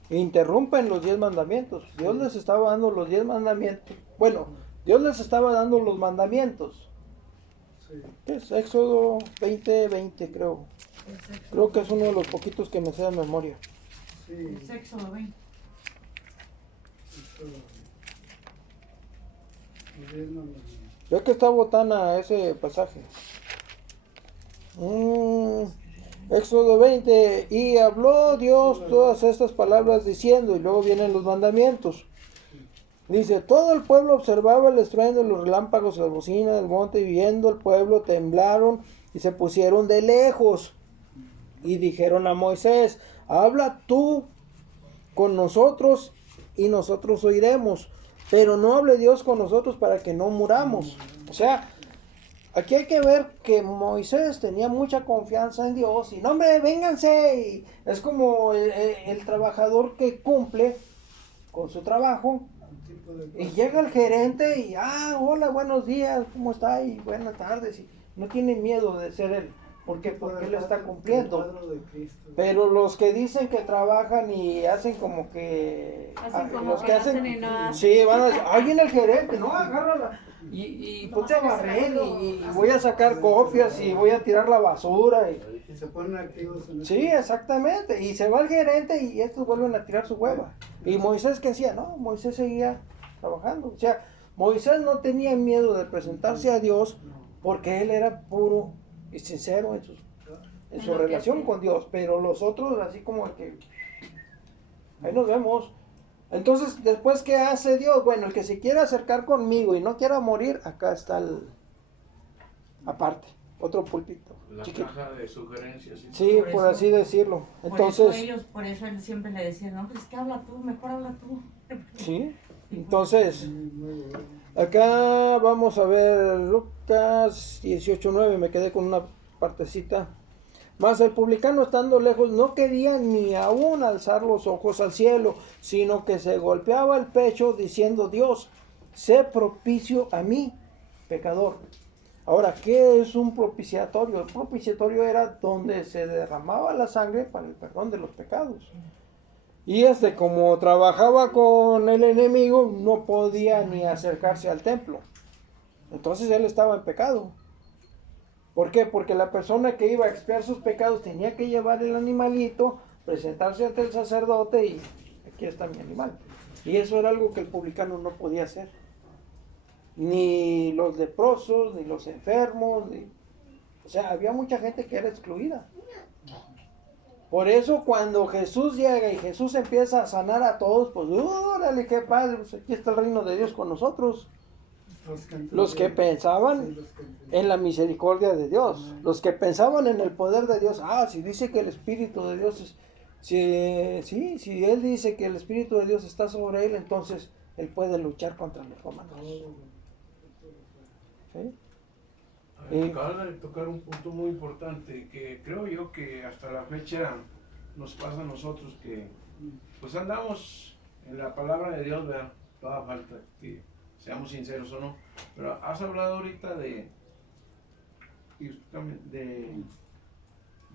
interrumpen los 10 mandamientos. Dios les estaba dando los 10 mandamientos. Bueno, Dios les estaba dando los mandamientos. Sí. Es Éxodo 20:20, creo. El sexo, Creo que es uno de los poquitos que me sé de memoria. Sí, el sexo lo ven. eso, los 10 mandamientos. Ve que está botana ese pasaje. Éxodo 20, y habló Dios todas estas palabras diciendo, y luego vienen los mandamientos. Dice, todo el pueblo observaba el estruendo de los relámpagos, la bocina del monte, y viendo el pueblo temblaron y se pusieron de lejos. Y dijeron a Moisés, habla tú con nosotros y nosotros oiremos, pero no hable Dios con nosotros para que no muramos. O sea, aquí hay que ver que Moisés tenía mucha confianza en Dios y no, hombre, vénganse. Y es como el trabajador que cumple con su trabajo tipo de Y cosas. llega el gerente y, hola, buenos días, ¿cómo está? Y buenas tardes. Y no tiene miedo de ser él. ¿Por qué? Porque él está cumpliendo. El cuadro de Cristo. Pero los que dicen que trabajan y hacen como que... Hacen como los que que hacen hacen... y no hacen. Sí, van a decir, ahí viene el gerente, no, agárrala. Y ponte a barrer y voy a sacar copias y voy a tirar la basura. Y se ponen activos en Sí, eso. exactamente. Y se va el gerente y estos vuelven a tirar su hueva. ¿Y Moisés qué hacía? No, Moisés seguía trabajando. O sea, Moisés no tenía miedo de presentarse a Dios porque él era puro y sincero en su lo que relación hacía. con Dios. Pero los otros, así como que ahí nos vemos. Entonces, después, ¿qué hace Dios? Bueno, el que se quiera acercar conmigo y no quiera morir, acá está aparte, otro pulpito. La chiquito. caja de sugerencias. Sí, Por por eso- así decirlo. Entonces, Por eso él siempre le decía, no, pues que habla tú, mejor habla tú. sí. Entonces, Sí, muy bueno. acá vamos a ver Lucas 18:9, me quedé con una partecita. Mas el publicano estando lejos no quería ni aún alzar los ojos al cielo, sino que se golpeaba el pecho diciendo, Dios, sé propicio a mí, pecador. Ahora, ¿qué es un propiciatorio? El propiciatorio era donde se derramaba la sangre para el perdón de los pecados. Y como trabajaba con el enemigo, no podía ni acercarse al templo. Entonces él estaba en pecado. ¿Por qué? Porque la persona que iba a expiar sus pecados tenía que llevar el animalito, presentarse ante el sacerdote y aquí está mi animal. Y eso era algo que el publicano no podía hacer. Ni los leprosos, ni los enfermos, o sea, había mucha gente que era excluida. Por eso cuando Jesús llega y Jesús empieza a sanar a todos, pues órale, qué padre, pues aquí está el reino de Dios con nosotros. Los que pensaban Sí, los que entendían. en la misericordia de Dios, los que pensaban en el poder de Dios. Si dice que el Espíritu de Dios es, si Él dice que el Espíritu de Dios está sobre Él, entonces Él puede luchar contra los romanos. ¿Sí? Acabas de tocar un punto muy importante que creo yo que hasta la fecha nos pasa a nosotros que pues andamos en la palabra de Dios, ¿verdad? Toda falta que seamos sinceros o no, pero has hablado ahorita de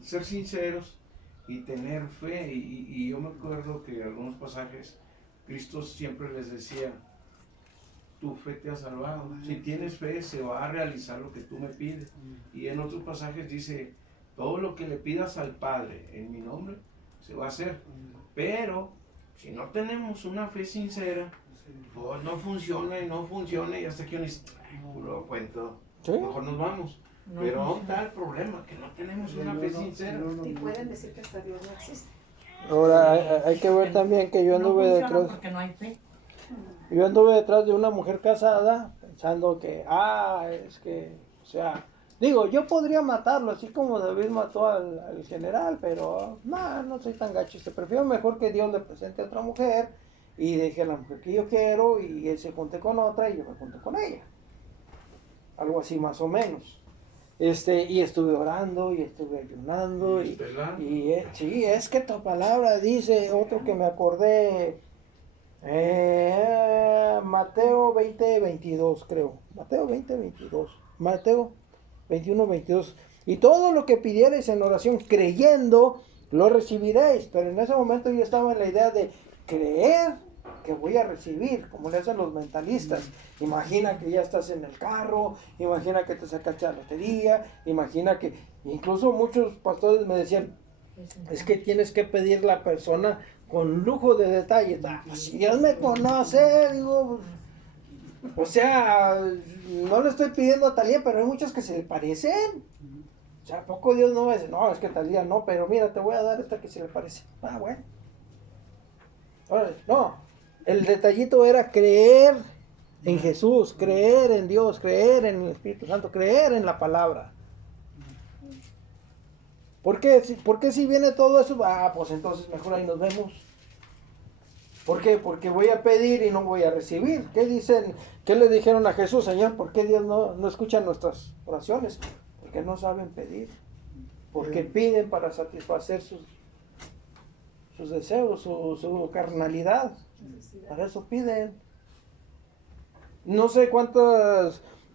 ser sinceros y tener fe y yo me acuerdo que en algunos pasajes Cristo siempre les decía, tu fe te ha salvado. Si tienes fe, se va a realizar lo que tú me pides. Y en otros pasajes dice, todo lo que le pidas al Padre en mi nombre, se va a hacer. Pero, si no tenemos una fe sincera, pues no funciona y hasta que uno dice, "Ay, puro cuento, ¿Sí? mejor nos vamos". No Pero ¿dónde funciona. está el problema? Que no tenemos una fe sincera. Y pueden decir que hasta Dios no existe. Ahora hay que ver también que yo No anduve funciona detrás. porque no hay fe. Yo anduve detrás de una mujer casada pensando que, es que, o sea, digo, yo podría matarlo, así como David mató al general, pero no soy tan gacho. Prefiero mejor que Dios le presente a otra mujer y deje a la mujer que yo quiero y él se junte con otra y yo me junto con ella. Algo así más o menos. Y estuve orando y estuve ayunando Esperando. sí, es que tu palabra dice, otro que me acordé, Mateo 20:22 creo, Mateo 20:22, Mateo 21:22, y todo lo que pidierais en oración creyendo, lo recibiréis. Pero en ese momento yo estaba en la idea de creer que voy a recibir, como le hacen los mentalistas. Imagina que ya estás en el carro, imagina que te sacaste la lotería, imagina que, incluso muchos pastores me decían, es que tienes que pedir la persona con lujo de detalles. Pues si Dios me conoce, digo, o sea, no le estoy pidiendo a Talía, pero hay muchos que se le parecen. O sea, ¿a poco Dios no va a decir, no, es que Talía no, pero mira, te voy a dar esta que se le parece? Bueno. Órale, no, el detallito era creer en Jesús, creer en Dios, creer en el Espíritu Santo, creer en la palabra. ¿Por qué si viene todo eso? Pues entonces mejor ahí nos vemos. ¿Por qué? Porque voy a pedir y no voy a recibir. ¿Qué le dijeron a Jesús, Señor? ¿Por qué Dios no escucha nuestras oraciones? Porque no saben pedir. Porque piden para satisfacer sus deseos, su carnalidad. Para eso piden. No sé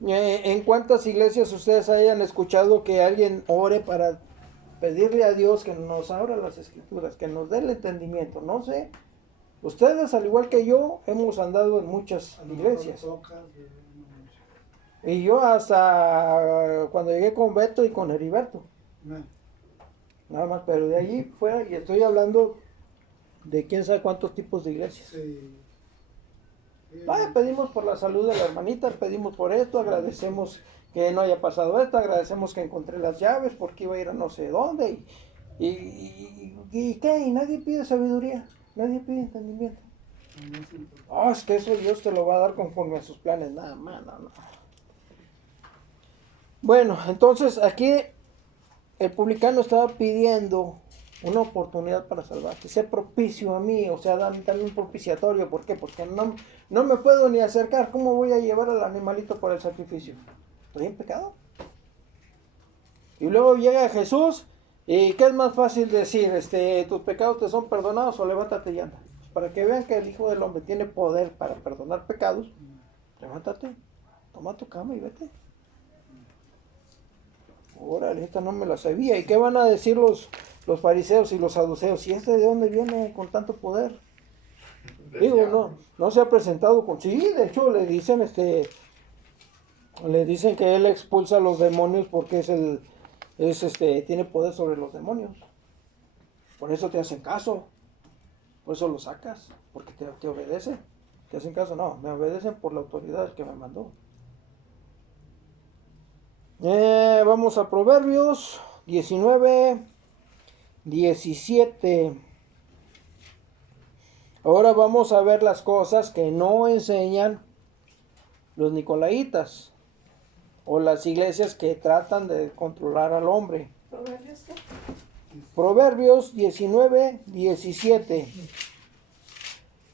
en cuántas iglesias ustedes hayan escuchado que alguien ore para pedirle a Dios que nos abra las escrituras, que nos dé el entendimiento. No sé. Ustedes, al igual que yo, hemos andado en muchas A lo mejor iglesias. tocas, Y yo hasta cuando llegué con Beto y con Heriberto. Nada más, pero de allí fuera, y estoy hablando de quién sabe cuántos tipos de iglesias. sí. Ay, pedimos por la salud de la hermanita, pedimos por esto, agradecemos que no haya pasado esto, agradecemos que encontré las llaves porque iba a ir a no sé dónde. ¿Y qué? Y nadie pide sabiduría, nadie pide entendimiento. Oh, es que eso Dios te lo va a dar conforme a sus planes. Nada más, no. Bueno, entonces aquí el publicano estaba pidiendo una oportunidad para salvarte, sé propicio a mí, o sea, dame un propiciatorio. ¿Por qué? Porque no me puedo ni acercar. ¿Cómo voy a llevar al animalito para el sacrificio? ¿Estoy en pecado? Y luego llega Jesús, y ¿qué es más fácil decir? ¿Tus pecados te son perdonados o levántate y anda? Pues para que vean que el Hijo del Hombre tiene poder para perdonar pecados, levántate, toma tu cama y vete. Órale, esta no me la sabía. ¿Y qué van a decir los fariseos y los saduceos? ¿Y de dónde viene con tanto poder? Digo, no se ha presentado con... Sí, de hecho le dicen que él expulsa a los demonios porque tiene poder sobre los demonios. Por eso te hacen caso. Por eso lo sacas, porque te obedecen. ¿Te hacen caso? No, me obedecen por la autoridad que me mandó. Vamos a Proverbios 19, 17. Ahora vamos a ver las cosas que no enseñan los nicolaitas o las iglesias que tratan de controlar al hombre. ¿Proverbios qué? Proverbios 19, 17.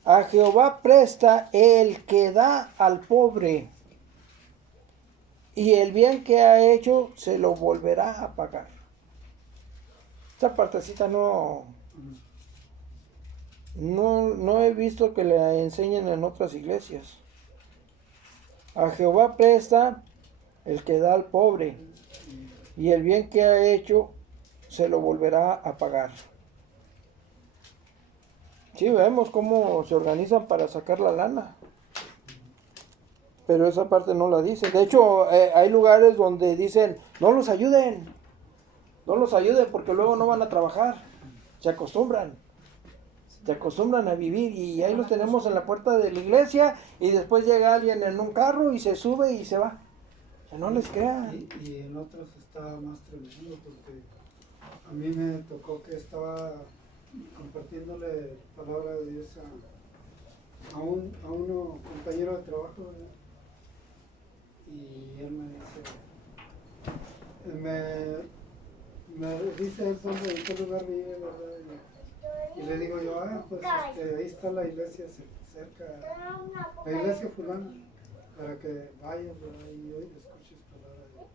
A Jehová presta el que da al pobre, y el bien que ha hecho se lo volverá a pagar. Esta partecita no he visto que la enseñen en otras iglesias. A Jehová presta el que da al pobre, y el bien que ha hecho se lo volverá a pagar. Sí, vemos cómo se organizan para sacar la lana. Pero esa parte no la dice. De hecho, hay lugares donde dicen, no los ayuden porque luego no van a trabajar. Se acostumbran a vivir, y ahí los tenemos en la puerta de la iglesia, y después llega alguien en un carro y se sube y se va. Que no les crean. Y en otros está más tremendo, porque a mí me tocó que estaba compartiéndole palabra de Dios a uno compañero de trabajo, ¿verdad? Y él me dice el hombre en qué lugar vive, ¿verdad? Y le digo yo, pues ahí está la iglesia cerca, la iglesia fulana, para que vayas, ¿verdad? Y hoy escuches palabra de Dios.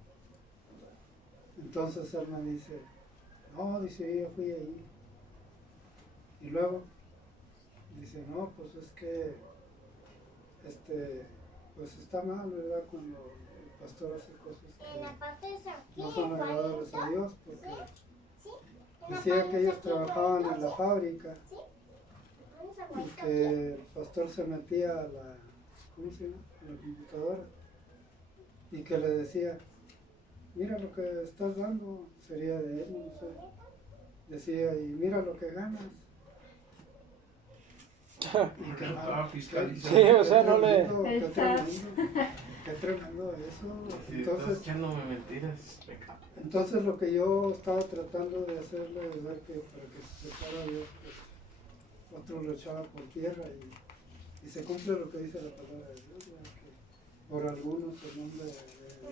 Entonces él me dice, no, dice, yo fui ahí. Y luego dice, no, pues es que pues está mal, ¿verdad? Cuando el pastor hace cosas que no son agradables a Dios, porque decía que ellos trabajaban en la fábrica y que el pastor se metía a la, ¿cómo se llama?, a la computadora, y que le decía, mira lo que estás dando, sería de él, no sé, decía, y mira lo que ganas. Porque lo estaba fiscalizando. Sí, o sea, no le... Qué tremendo eso. Si estás echándome mentiras, es pecado. Entonces lo que yo estaba tratando de hacerle, ¿verdad?, que para que se separara Dios, pues otro lo echaba por tierra, y se cumple lo que dice la palabra de Dios, ¿verdad?, que por algunos el nombre de Jesús es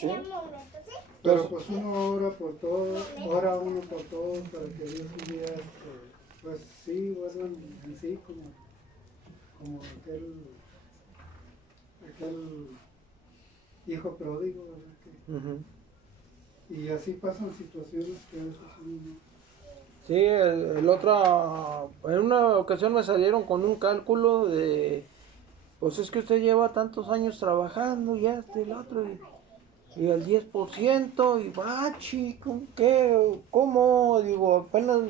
Sí. Pero pues uno ora por todos, ora uno por todos para que Dios un día, pues sí, vuelvan en sí como aquel hijo pródigo, ¿verdad? Y así pasan situaciones que a veces uno... Sí, en una ocasión me salieron con un cálculo de pues es que usted lleva tantos años trabajando y este y el otro y al 10% y va, chico, ¿qué? ¿Cómo? Digo, apenas,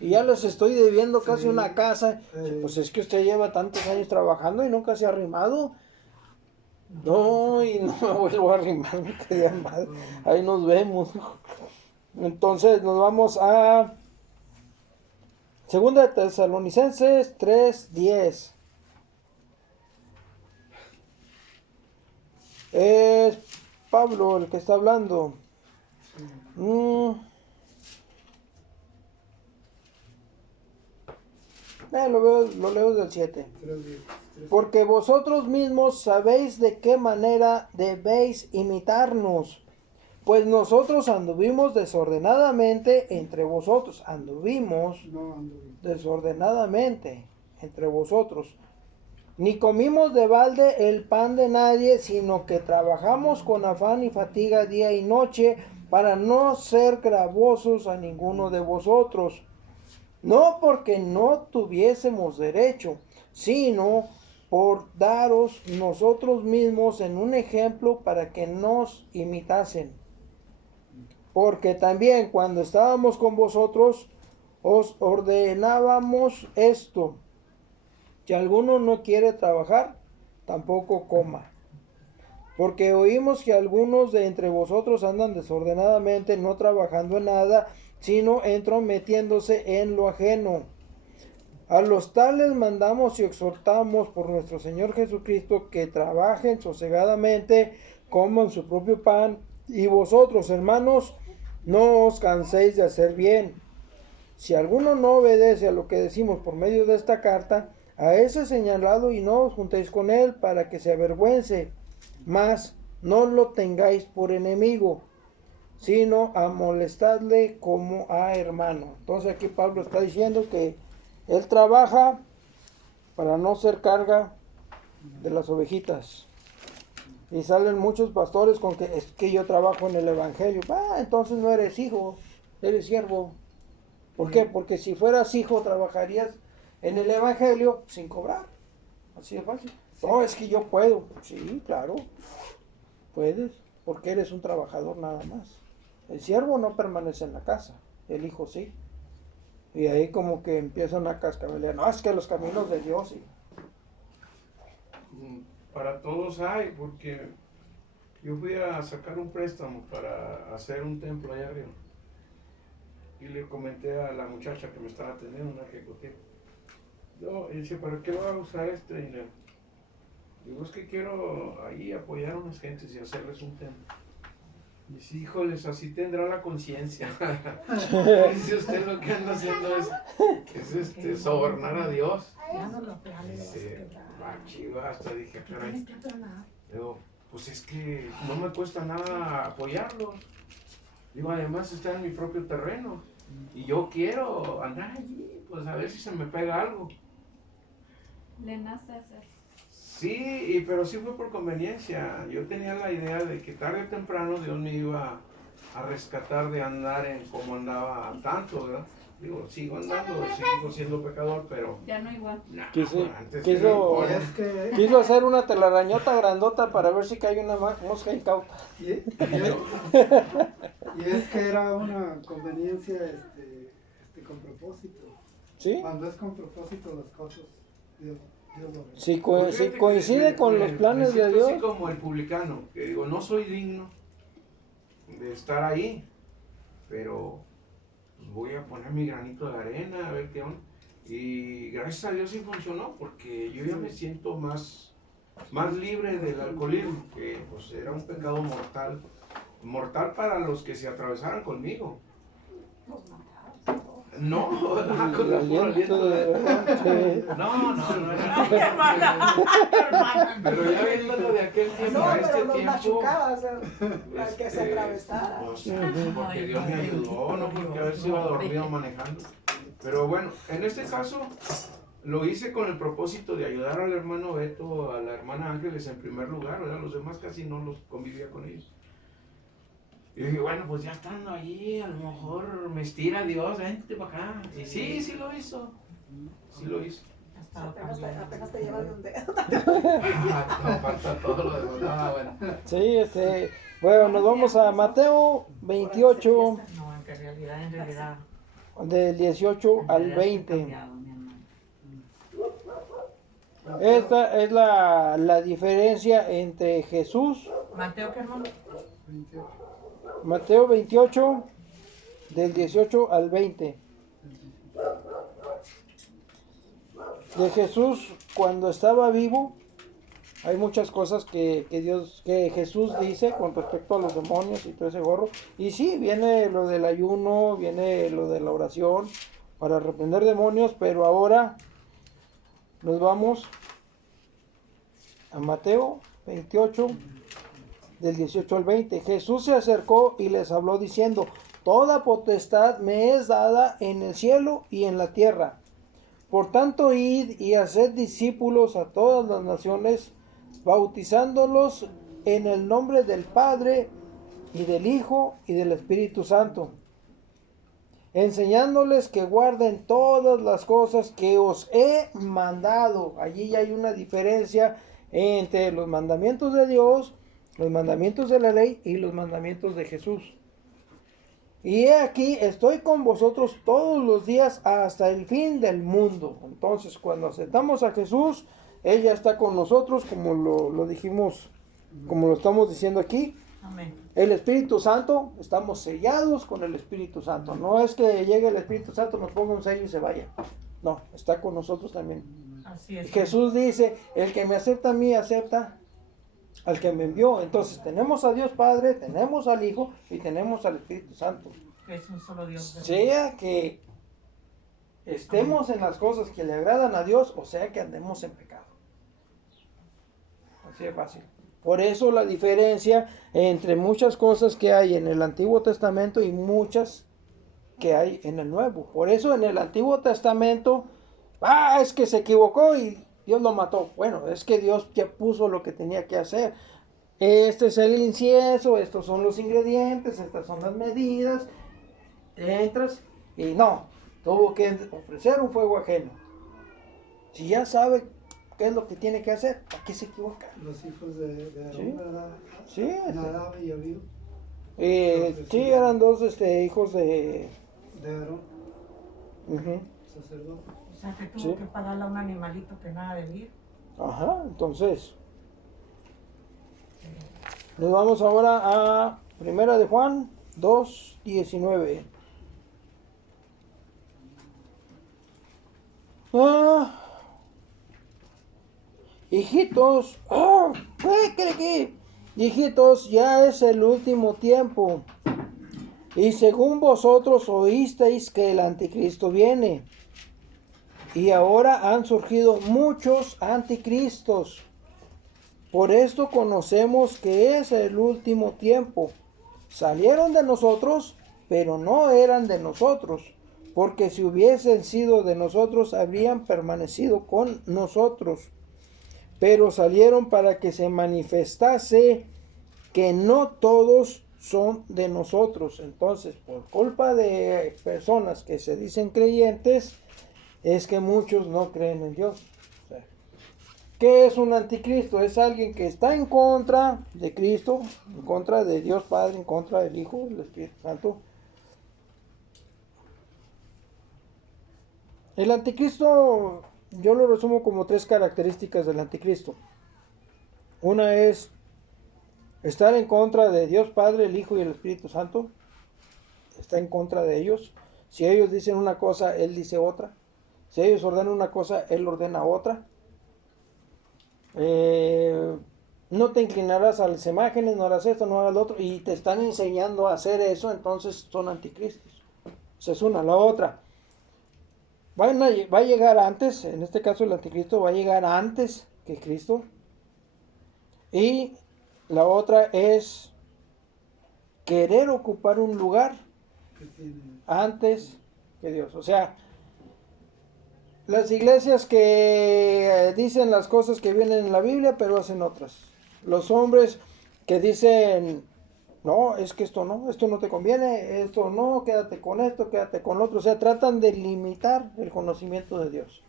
y ya les estoy debiendo casi una casa. Pues es que usted lleva tantos años trabajando y nunca se ha arrimado. No, y no me vuelvo a arrimar, me quedé mal. Ahí nos vemos. Entonces nos vamos a Segunda de Tesalonicenses 3:10. Es Pablo el que está hablando. Lo leo del 7. Porque vosotros mismos sabéis de qué manera debéis imitarnos. Pues nosotros anduvimos desordenadamente entre vosotros. Desordenadamente entre vosotros. Ni comimos de balde el pan de nadie, sino que trabajamos con afán y fatiga día y noche para no ser gravosos a ninguno de vosotros. No porque no tuviésemos derecho, sino por daros nosotros mismos en un ejemplo para que nos imitasen. Porque también cuando estábamos con vosotros os ordenábamos esto: si alguno no quiere trabajar, tampoco coma. Porque oímos que algunos de entre vosotros andan desordenadamente, no trabajando en nada, sino entrometiéndose en lo ajeno. A los tales mandamos y exhortamos por nuestro Señor Jesucristo que trabajen sosegadamente, coman su propio pan, y vosotros, hermanos, no os canséis de hacer bien. Si alguno no obedece a lo que decimos por medio de esta carta, a ese señalado y no os juntéis con él para que se avergüence, mas no lo tengáis por enemigo, sino amonestadle como a hermano. Entonces aquí Pablo está diciendo que él trabaja para no ser carga de las ovejitas. Y salen muchos pastores con que es que yo trabajo en el evangelio. Entonces no eres hijo, eres siervo. ¿Por qué? Porque si fueras hijo trabajarías en el evangelio sin cobrar. Así de fácil. No, es que yo puedo. Sí, claro. Puedes, porque eres un trabajador nada más. El siervo no permanece en la casa, el hijo sí. Y ahí como que empiezan a cascabelear. No, es que los caminos de Dios sí. Para todos hay, porque yo fui a sacar un préstamo para hacer un templo allá arriba. Y le comenté a la muchacha que me estaba atendiendo, una ejecutiva. Y dice, ¿para qué va a usar este dinero? Digo, es que quiero ahí apoyar a unas gentes y hacerles un templo. Y dice, híjoles, así tendrá la conciencia. Dice, usted lo que anda haciendo es sobornar a Dios. Ya no lo planes, Dice, chiva, hasta dije, caray. Digo, pues es que no me cuesta nada apoyarlos. Digo, además está en mi propio terreno. Y yo quiero andar allí, pues a ver si se me pega algo. Le nace hacer. Sí, pero sí fue por conveniencia. Yo tenía la idea de que tarde o temprano Dios me iba a rescatar de andar en como andaba tanto, ¿verdad? Digo, sigo andando, sigo siendo pecador, pero... Ya no igual. Quiso hacer una telarañota grandota para ver si cae una mosca incauta. Y es que era una conveniencia con propósito. ¿Sí? Cuando es con propósito las cosas, Dios lo ve. Si coincide con los planes de Dios. Así como el publicano, que digo, no soy digno de estar ahí, pero pues voy a poner mi granito de arena, a ver qué onda. Y gracias a Dios sí funcionó, porque yo ya me siento más libre del alcoholismo, que pues era un pecado mortal para los que se atravesaran conmigo. No, con el puro aliento No, era pero ya viéndolo de aquel tiempo No, a pero este nos tiempo, machucabas al que se atravesara. pues, porque Dios me ayudó, no porque a ver si iba dormido manejando. Pero bueno, en este caso lo hice con el propósito de ayudar al hermano Beto, a la hermana Ángeles en primer lugar, ¿verdad? Los demás casi no los convivía con ellos. Y dije, bueno, pues ya estando allí, a lo mejor me estira Dios, vente para acá. Y sí lo hizo. Sí lo hizo. estado Apenas te lleva de un dedo. Falta todo lo demás. Ah, bueno. Sí, bueno, nos vamos a Mateo 28, No, en realidad. del 18 al en realidad sí ha 20. cambiado, mi hermano. Esta es la diferencia entre Jesús. Mateo, ¿qué hermano? 28. Mateo 28, del 18 al 20. De Jesús cuando estaba vivo, hay muchas cosas que Jesús dice con respecto a los demonios y todo ese gorro. Y sí, viene lo del ayuno, viene lo de la oración para reprender demonios, pero ahora nos vamos a Mateo 28, del 18 al 20. Jesús se acercó y les habló diciendo: toda potestad me es dada en el cielo y en la tierra. Por tanto, id y haced discípulos a todas las naciones, bautizándolos en el nombre del Padre y del Hijo y del Espíritu Santo, enseñándoles que guarden todas las cosas que os he mandado. Allí ya hay una diferencia entre los mandamientos de Dios, los mandamientos de la ley y los mandamientos de Jesús. Y he aquí, estoy con vosotros todos los días hasta el fin del mundo. Entonces, cuando aceptamos a Jesús, Él ya está con nosotros, como lo dijimos, como lo estamos diciendo aquí. Amén. El Espíritu Santo, estamos sellados con el Espíritu Santo. No es que llegue el Espíritu Santo, nos ponga un sello y se vaya. No, está con nosotros también. Así es. Jesús dice: el que me acepta a mí, acepta al que me envió. Entonces tenemos a Dios Padre, tenemos al Hijo y tenemos al Espíritu Santo. Que es un solo Dios. Sea que estemos en las cosas que le agradan a Dios, o sea que andemos en pecado. Así de fácil. Por eso la diferencia entre muchas cosas que hay en el Antiguo Testamento y muchas que hay en el Nuevo. Por eso en el Antiguo Testamento, es que se equivocó y Dios lo mató. Bueno, es que Dios ya puso lo que tenía que hacer. Este es el incienso, estos son los ingredientes, estas son las medidas. Te entras y no, tuvo que ofrecer un fuego ajeno. Si ya sabe qué es lo que tiene que hacer, ¿para qué se equivoca? Los hijos de Aarón, Sí. ¿verdad? Sí, Nadab y Abiú, sí, eran dos hijos de... de Aarón, Ujú. sacerdote. O sea, que tuvo Sí. que pagarle a un animalito que nada de ir. Ajá, entonces nos vamos ahora a Primera de Juan 2:19. Hijitos, hijitos, ya es el último tiempo. Y según vosotros oísteis que el anticristo viene. Y ahora han surgido muchos anticristos. Por esto conocemos que es el último tiempo. Salieron de nosotros, pero no eran de nosotros. Porque si hubiesen sido de nosotros, habrían permanecido con nosotros. Pero salieron para que se manifestase que no todos son de nosotros. Entonces, por culpa de personas que se dicen creyentes, es que muchos no creen en Dios. O sea, ¿qué es un anticristo? Es alguien que está en contra de Cristo, en contra de Dios Padre, en contra del Hijo, del Espíritu Santo. El anticristo, yo lo resumo como 3 características del anticristo. Una es estar en contra de Dios Padre, el Hijo y el Espíritu Santo. Está en contra de ellos. Si ellos dicen una cosa, él dice otra. Si ellos ordenan una cosa, él ordena otra. No te inclinarás a las imágenes, no harás esto, no hagas lo otro. Y te están enseñando a hacer eso, entonces son anticristos. Esa es una. La otra, va a llegar antes, en este caso el anticristo va a llegar antes que Cristo. Y la otra es querer ocupar un lugar Que tiene antes que Dios. O sea, las iglesias que dicen las cosas que vienen en la Biblia, pero hacen otras. Los hombres que dicen, no, es que esto no te conviene, esto no, quédate con esto, quédate con lo otro. O sea, tratan de limitar el conocimiento de Dios.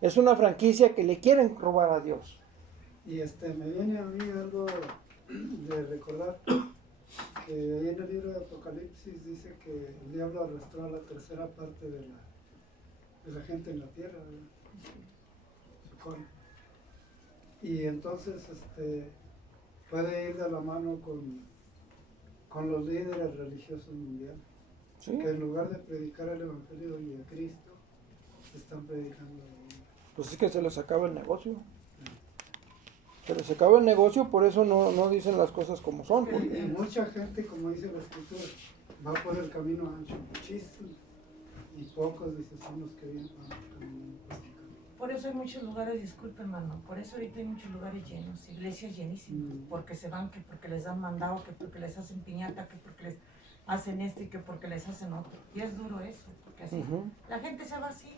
Es una franquicia que le quieren robar a Dios. Y me viene a mí algo de recordar que ahí en el libro de Apocalipsis dice que el diablo arrastró a la tercera parte de la gente en la tierra, ¿verdad? Su cola. Y entonces puede ir de la mano con los líderes religiosos mundiales, ¿Sí? que en lugar de predicar el Evangelio y a Cristo, están predicando a Dios. Pues es que se les acaba el negocio. Se les acaba el negocio, por eso no dicen las cosas como son. Y mucha gente, como dice la Escritura, va por el camino ancho, muchísimos, y pocos, dice, son los que vienen por el camino ancho. Por eso hay muchos lugares, disculpe hermano, por eso ahorita hay muchos lugares llenos, iglesias llenísimas, porque se van, que porque les dan mandado, que porque les hacen piñata, que porque les hacen esto y que porque les hacen otro. Y es duro eso, porque así la gente se va así,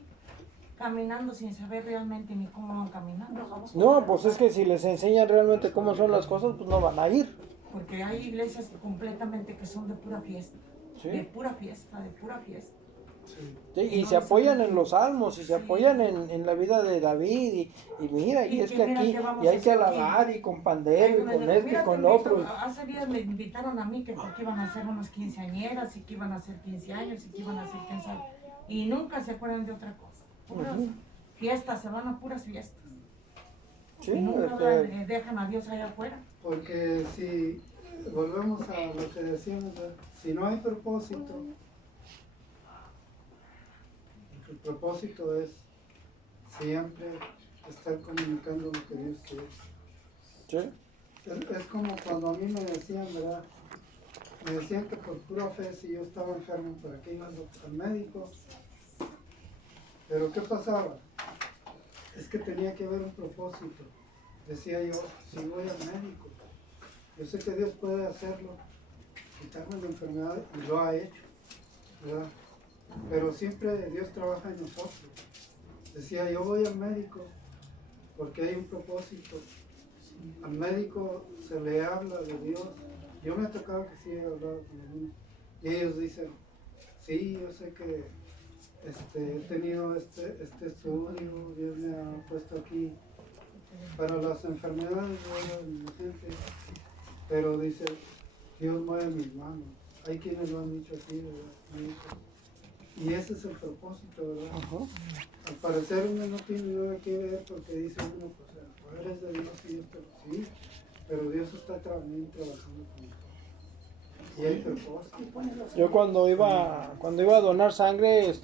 caminando sin saber realmente ni cómo van caminando. No, pues es que si les enseñan realmente cómo son las cosas, pues no van a ir. Porque hay iglesias completamente que son de pura fiesta, ¿Sí? de pura fiesta, de pura fiesta. Sí, y se apoyan en los salmos, y se apoyan en la vida de David, y mira, y es que aquí, y hay que alabar, y con pandero, y con esto, y con lo otro. Hace días me invitaron a mí que porque iban a hacer unas quinceañeras, y que iban a hacer 15 años, y que iban a hacer 15 años, y nunca se acuerdan de otra cosa. Puras fiestas, se van a puras fiestas. Sí, Y nunca dejan a Dios allá afuera. Porque si volvemos a lo que decíamos, ¿verdad? Si no hay propósito, el propósito es siempre estar comunicando lo que Dios quiere. Sí. Es como cuando a mí me decían, ¿verdad? Me decían que por pura fe, si yo estaba enfermo, ¿para qué iba al médico? Pero ¿qué pasaba? Es que tenía que haber un propósito. Decía yo, si voy al médico, yo sé que Dios puede hacerlo, quitarme la enfermedad, y lo ha hecho, ¿verdad? Pero siempre Dios trabaja en nosotros. Decía, yo voy al médico porque hay un propósito. Al médico se le habla de Dios. Yo me ha tocado que sí he hablado con algunos. Y ellos dicen, sí, yo sé que he tenido este estudio, Dios me ha puesto aquí para las enfermedades de la gente. Pero dice, Dios mueve mis manos. Hay quienes lo han dicho así, ¿verdad? Y ese es el propósito, ¿verdad? Al parecer uno no tiene nada que ver porque dice uno, pues el poder es de Dios y Dios te lo sí, pero Dios está también trabajando con nosotros. Y hay propósito. Yo cuando iba a donar sangre,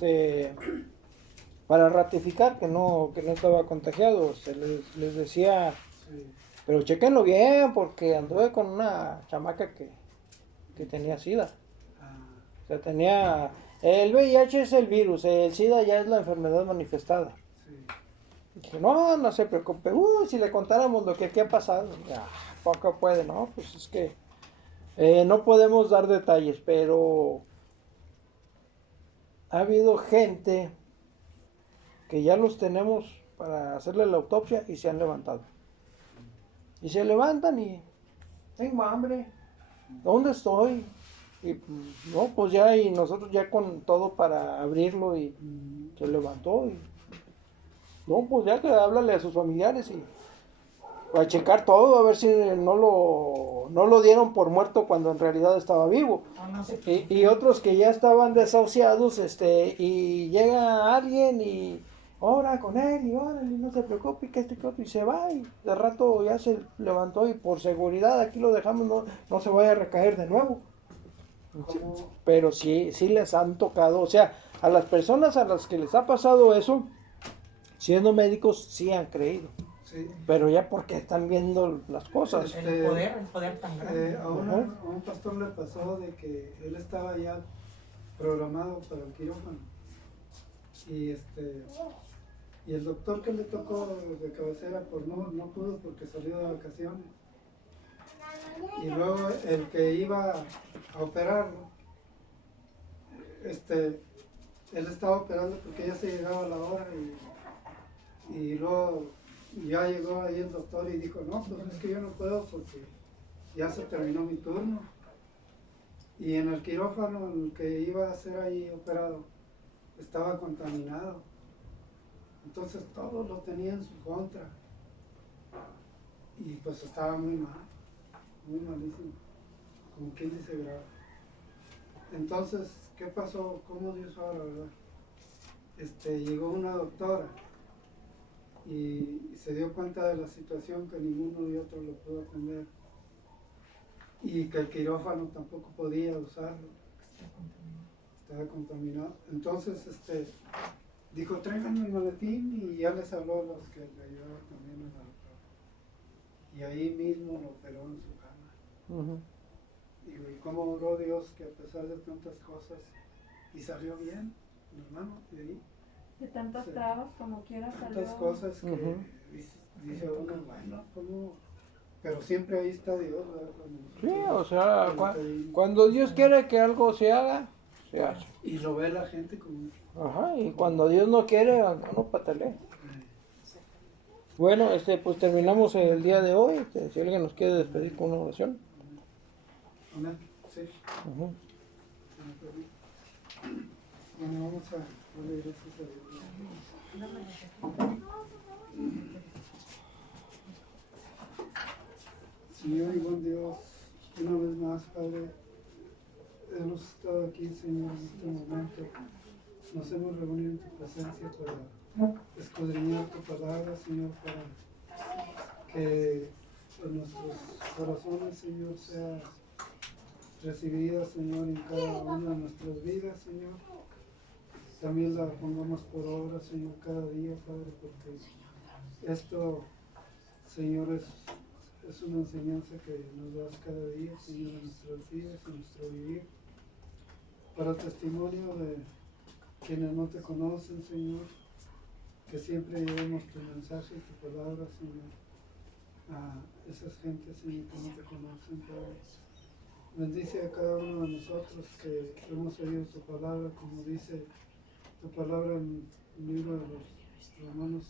para ratificar que no estaba contagiado, les decía, Sí. pero chequenlo bien, porque anduve con una chamaca que tenía SIDA. O sea, tenía... El VIH es el virus, el SIDA ya es la enfermedad manifestada. Sí. Dije, no se preocupe, si le contáramos lo que aquí ha pasado, ya, poco puede, ¿no? Pues es que no podemos dar detalles, pero ha habido gente que ya los tenemos para hacerle la autopsia y se han levantado. Y se levantan y tengo hambre, ¿dónde estoy? Y no, pues ya, y nosotros ya con todo para abrirlo, y se levantó y no, pues ya que háblale a sus familiares y a checar todo, a ver si no lo dieron por muerto cuando en realidad estaba vivo. Y otros que ya estaban desahuciados, y llega alguien y ora con él, y órale, no se preocupe, que que otro, y se va, y de rato ya se levantó, y por seguridad aquí lo dejamos, no se vaya a recaer de nuevo. Pero sí les han tocado, o sea, a las personas a las que les ha pasado eso, siendo médicos, sí han creído. Sí. Pero ya porque están viendo las cosas. El poder tan grande. A un pastor le pasó de que él estaba ya programado para el quirófano. Y el doctor que le tocó de cabecera, pues no pudo porque salió de vacaciones. Y luego el que iba a operarlo, él estaba operando porque ya se llegaba la hora, y luego ya llegó ahí el doctor y dijo, no, pues es que yo no puedo porque ya se terminó mi turno. Y en el quirófano, el que iba a ser ahí operado, estaba contaminado. Entonces todo lo tenía en su contra. Y pues estaba muy mal, muy malísimo, como quien dice grave. Entonces, ¿qué pasó? ¿Cómo Dios ahora, verdad? Llegó una doctora y se dio cuenta de la situación, que ninguno y otro lo pudo atender y que el quirófano tampoco podía usarlo, estaba contaminado. Entonces, dijo, tráiganme el maletín, y ya les habló a los que le ayudaban también a la doctora. Y ahí mismo lo operó en su cama. Ujú. Y cómo oró Dios, que a pesar de tantas cosas, y salió bien, mi hermano, de ahí. De tantas Sí. trabas como quiera Tantas salió. cosas que Ujú. dice uno, bueno, ¿cómo? Pero siempre ahí está Dios, ¿verdad? Sí, o sea, Ahí. cuando Dios quiere que algo se haga, se hace. Y lo ve la gente como... Ajá, y cuando Dios no quiere, uno patalee. Bueno, pues terminamos el día de hoy. Si alguien nos quiere despedir con una oración. Amén. Sí. Ujú. Bueno, vamos a darle gracias a Dios. Señor y buen Dios, una vez más, Padre, hemos estado aquí, Señor, en este momento. Nos hemos reunido en tu presencia para escudriñar tu palabra, Señor, para que en nuestros corazones, Señor, sea recibida, Señor, en cada una de nuestras vidas, Señor. También la pongamos por obra, Señor, cada día, Padre, porque esto, Señor, es una enseñanza que nos das cada día, Señor, en nuestras vidas, en nuestro vivir, para testimonio de quienes no te conocen, Señor, que siempre llevemos tu mensaje y tu palabra, Señor, a esas gentes, Señor, que no te conocen, Padre. Bendice a cada uno de nosotros que hemos oído tu palabra, como dice tu palabra en el libro de los Romanos,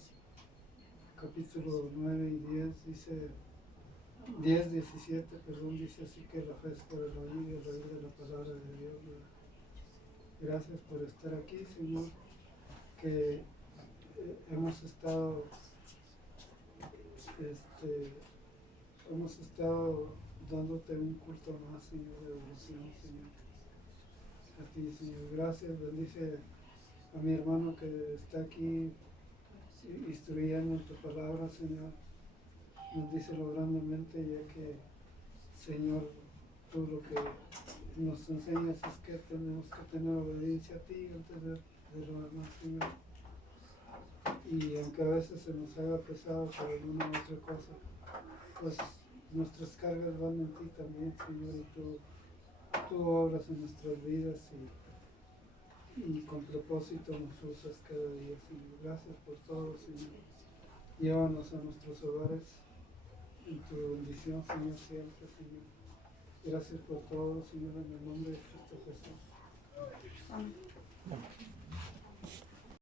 capítulo 9 y 10, dice 10, 17, perdón, dice así, que la fe es por el oír y el oír de la palabra de Dios, ¿verdad? Gracias por estar aquí, Señor, que hemos estado dándote un culto más, Señor, de devoción, Señor. A ti, Señor, gracias. Bendice a mi hermano que está aquí instruyendo en tu palabra, Señor. Bendícelo grandemente, ya que, Señor, tú lo que nos enseñas es que tenemos que tener obediencia a ti antes de lo demás, Señor. Y aunque a veces se nos haga pesado por alguna otra cosa, pues nuestras cargas van en ti también, Señor, y tú obras en nuestras vidas y con propósito nos usas cada día, Señor. Gracias por todo, Señor. Llévanos a nuestros hogares en tu bendición, Señor, siempre, Señor. Gracias por todo, Señor, en el nombre de Cristo Jesús. Amén.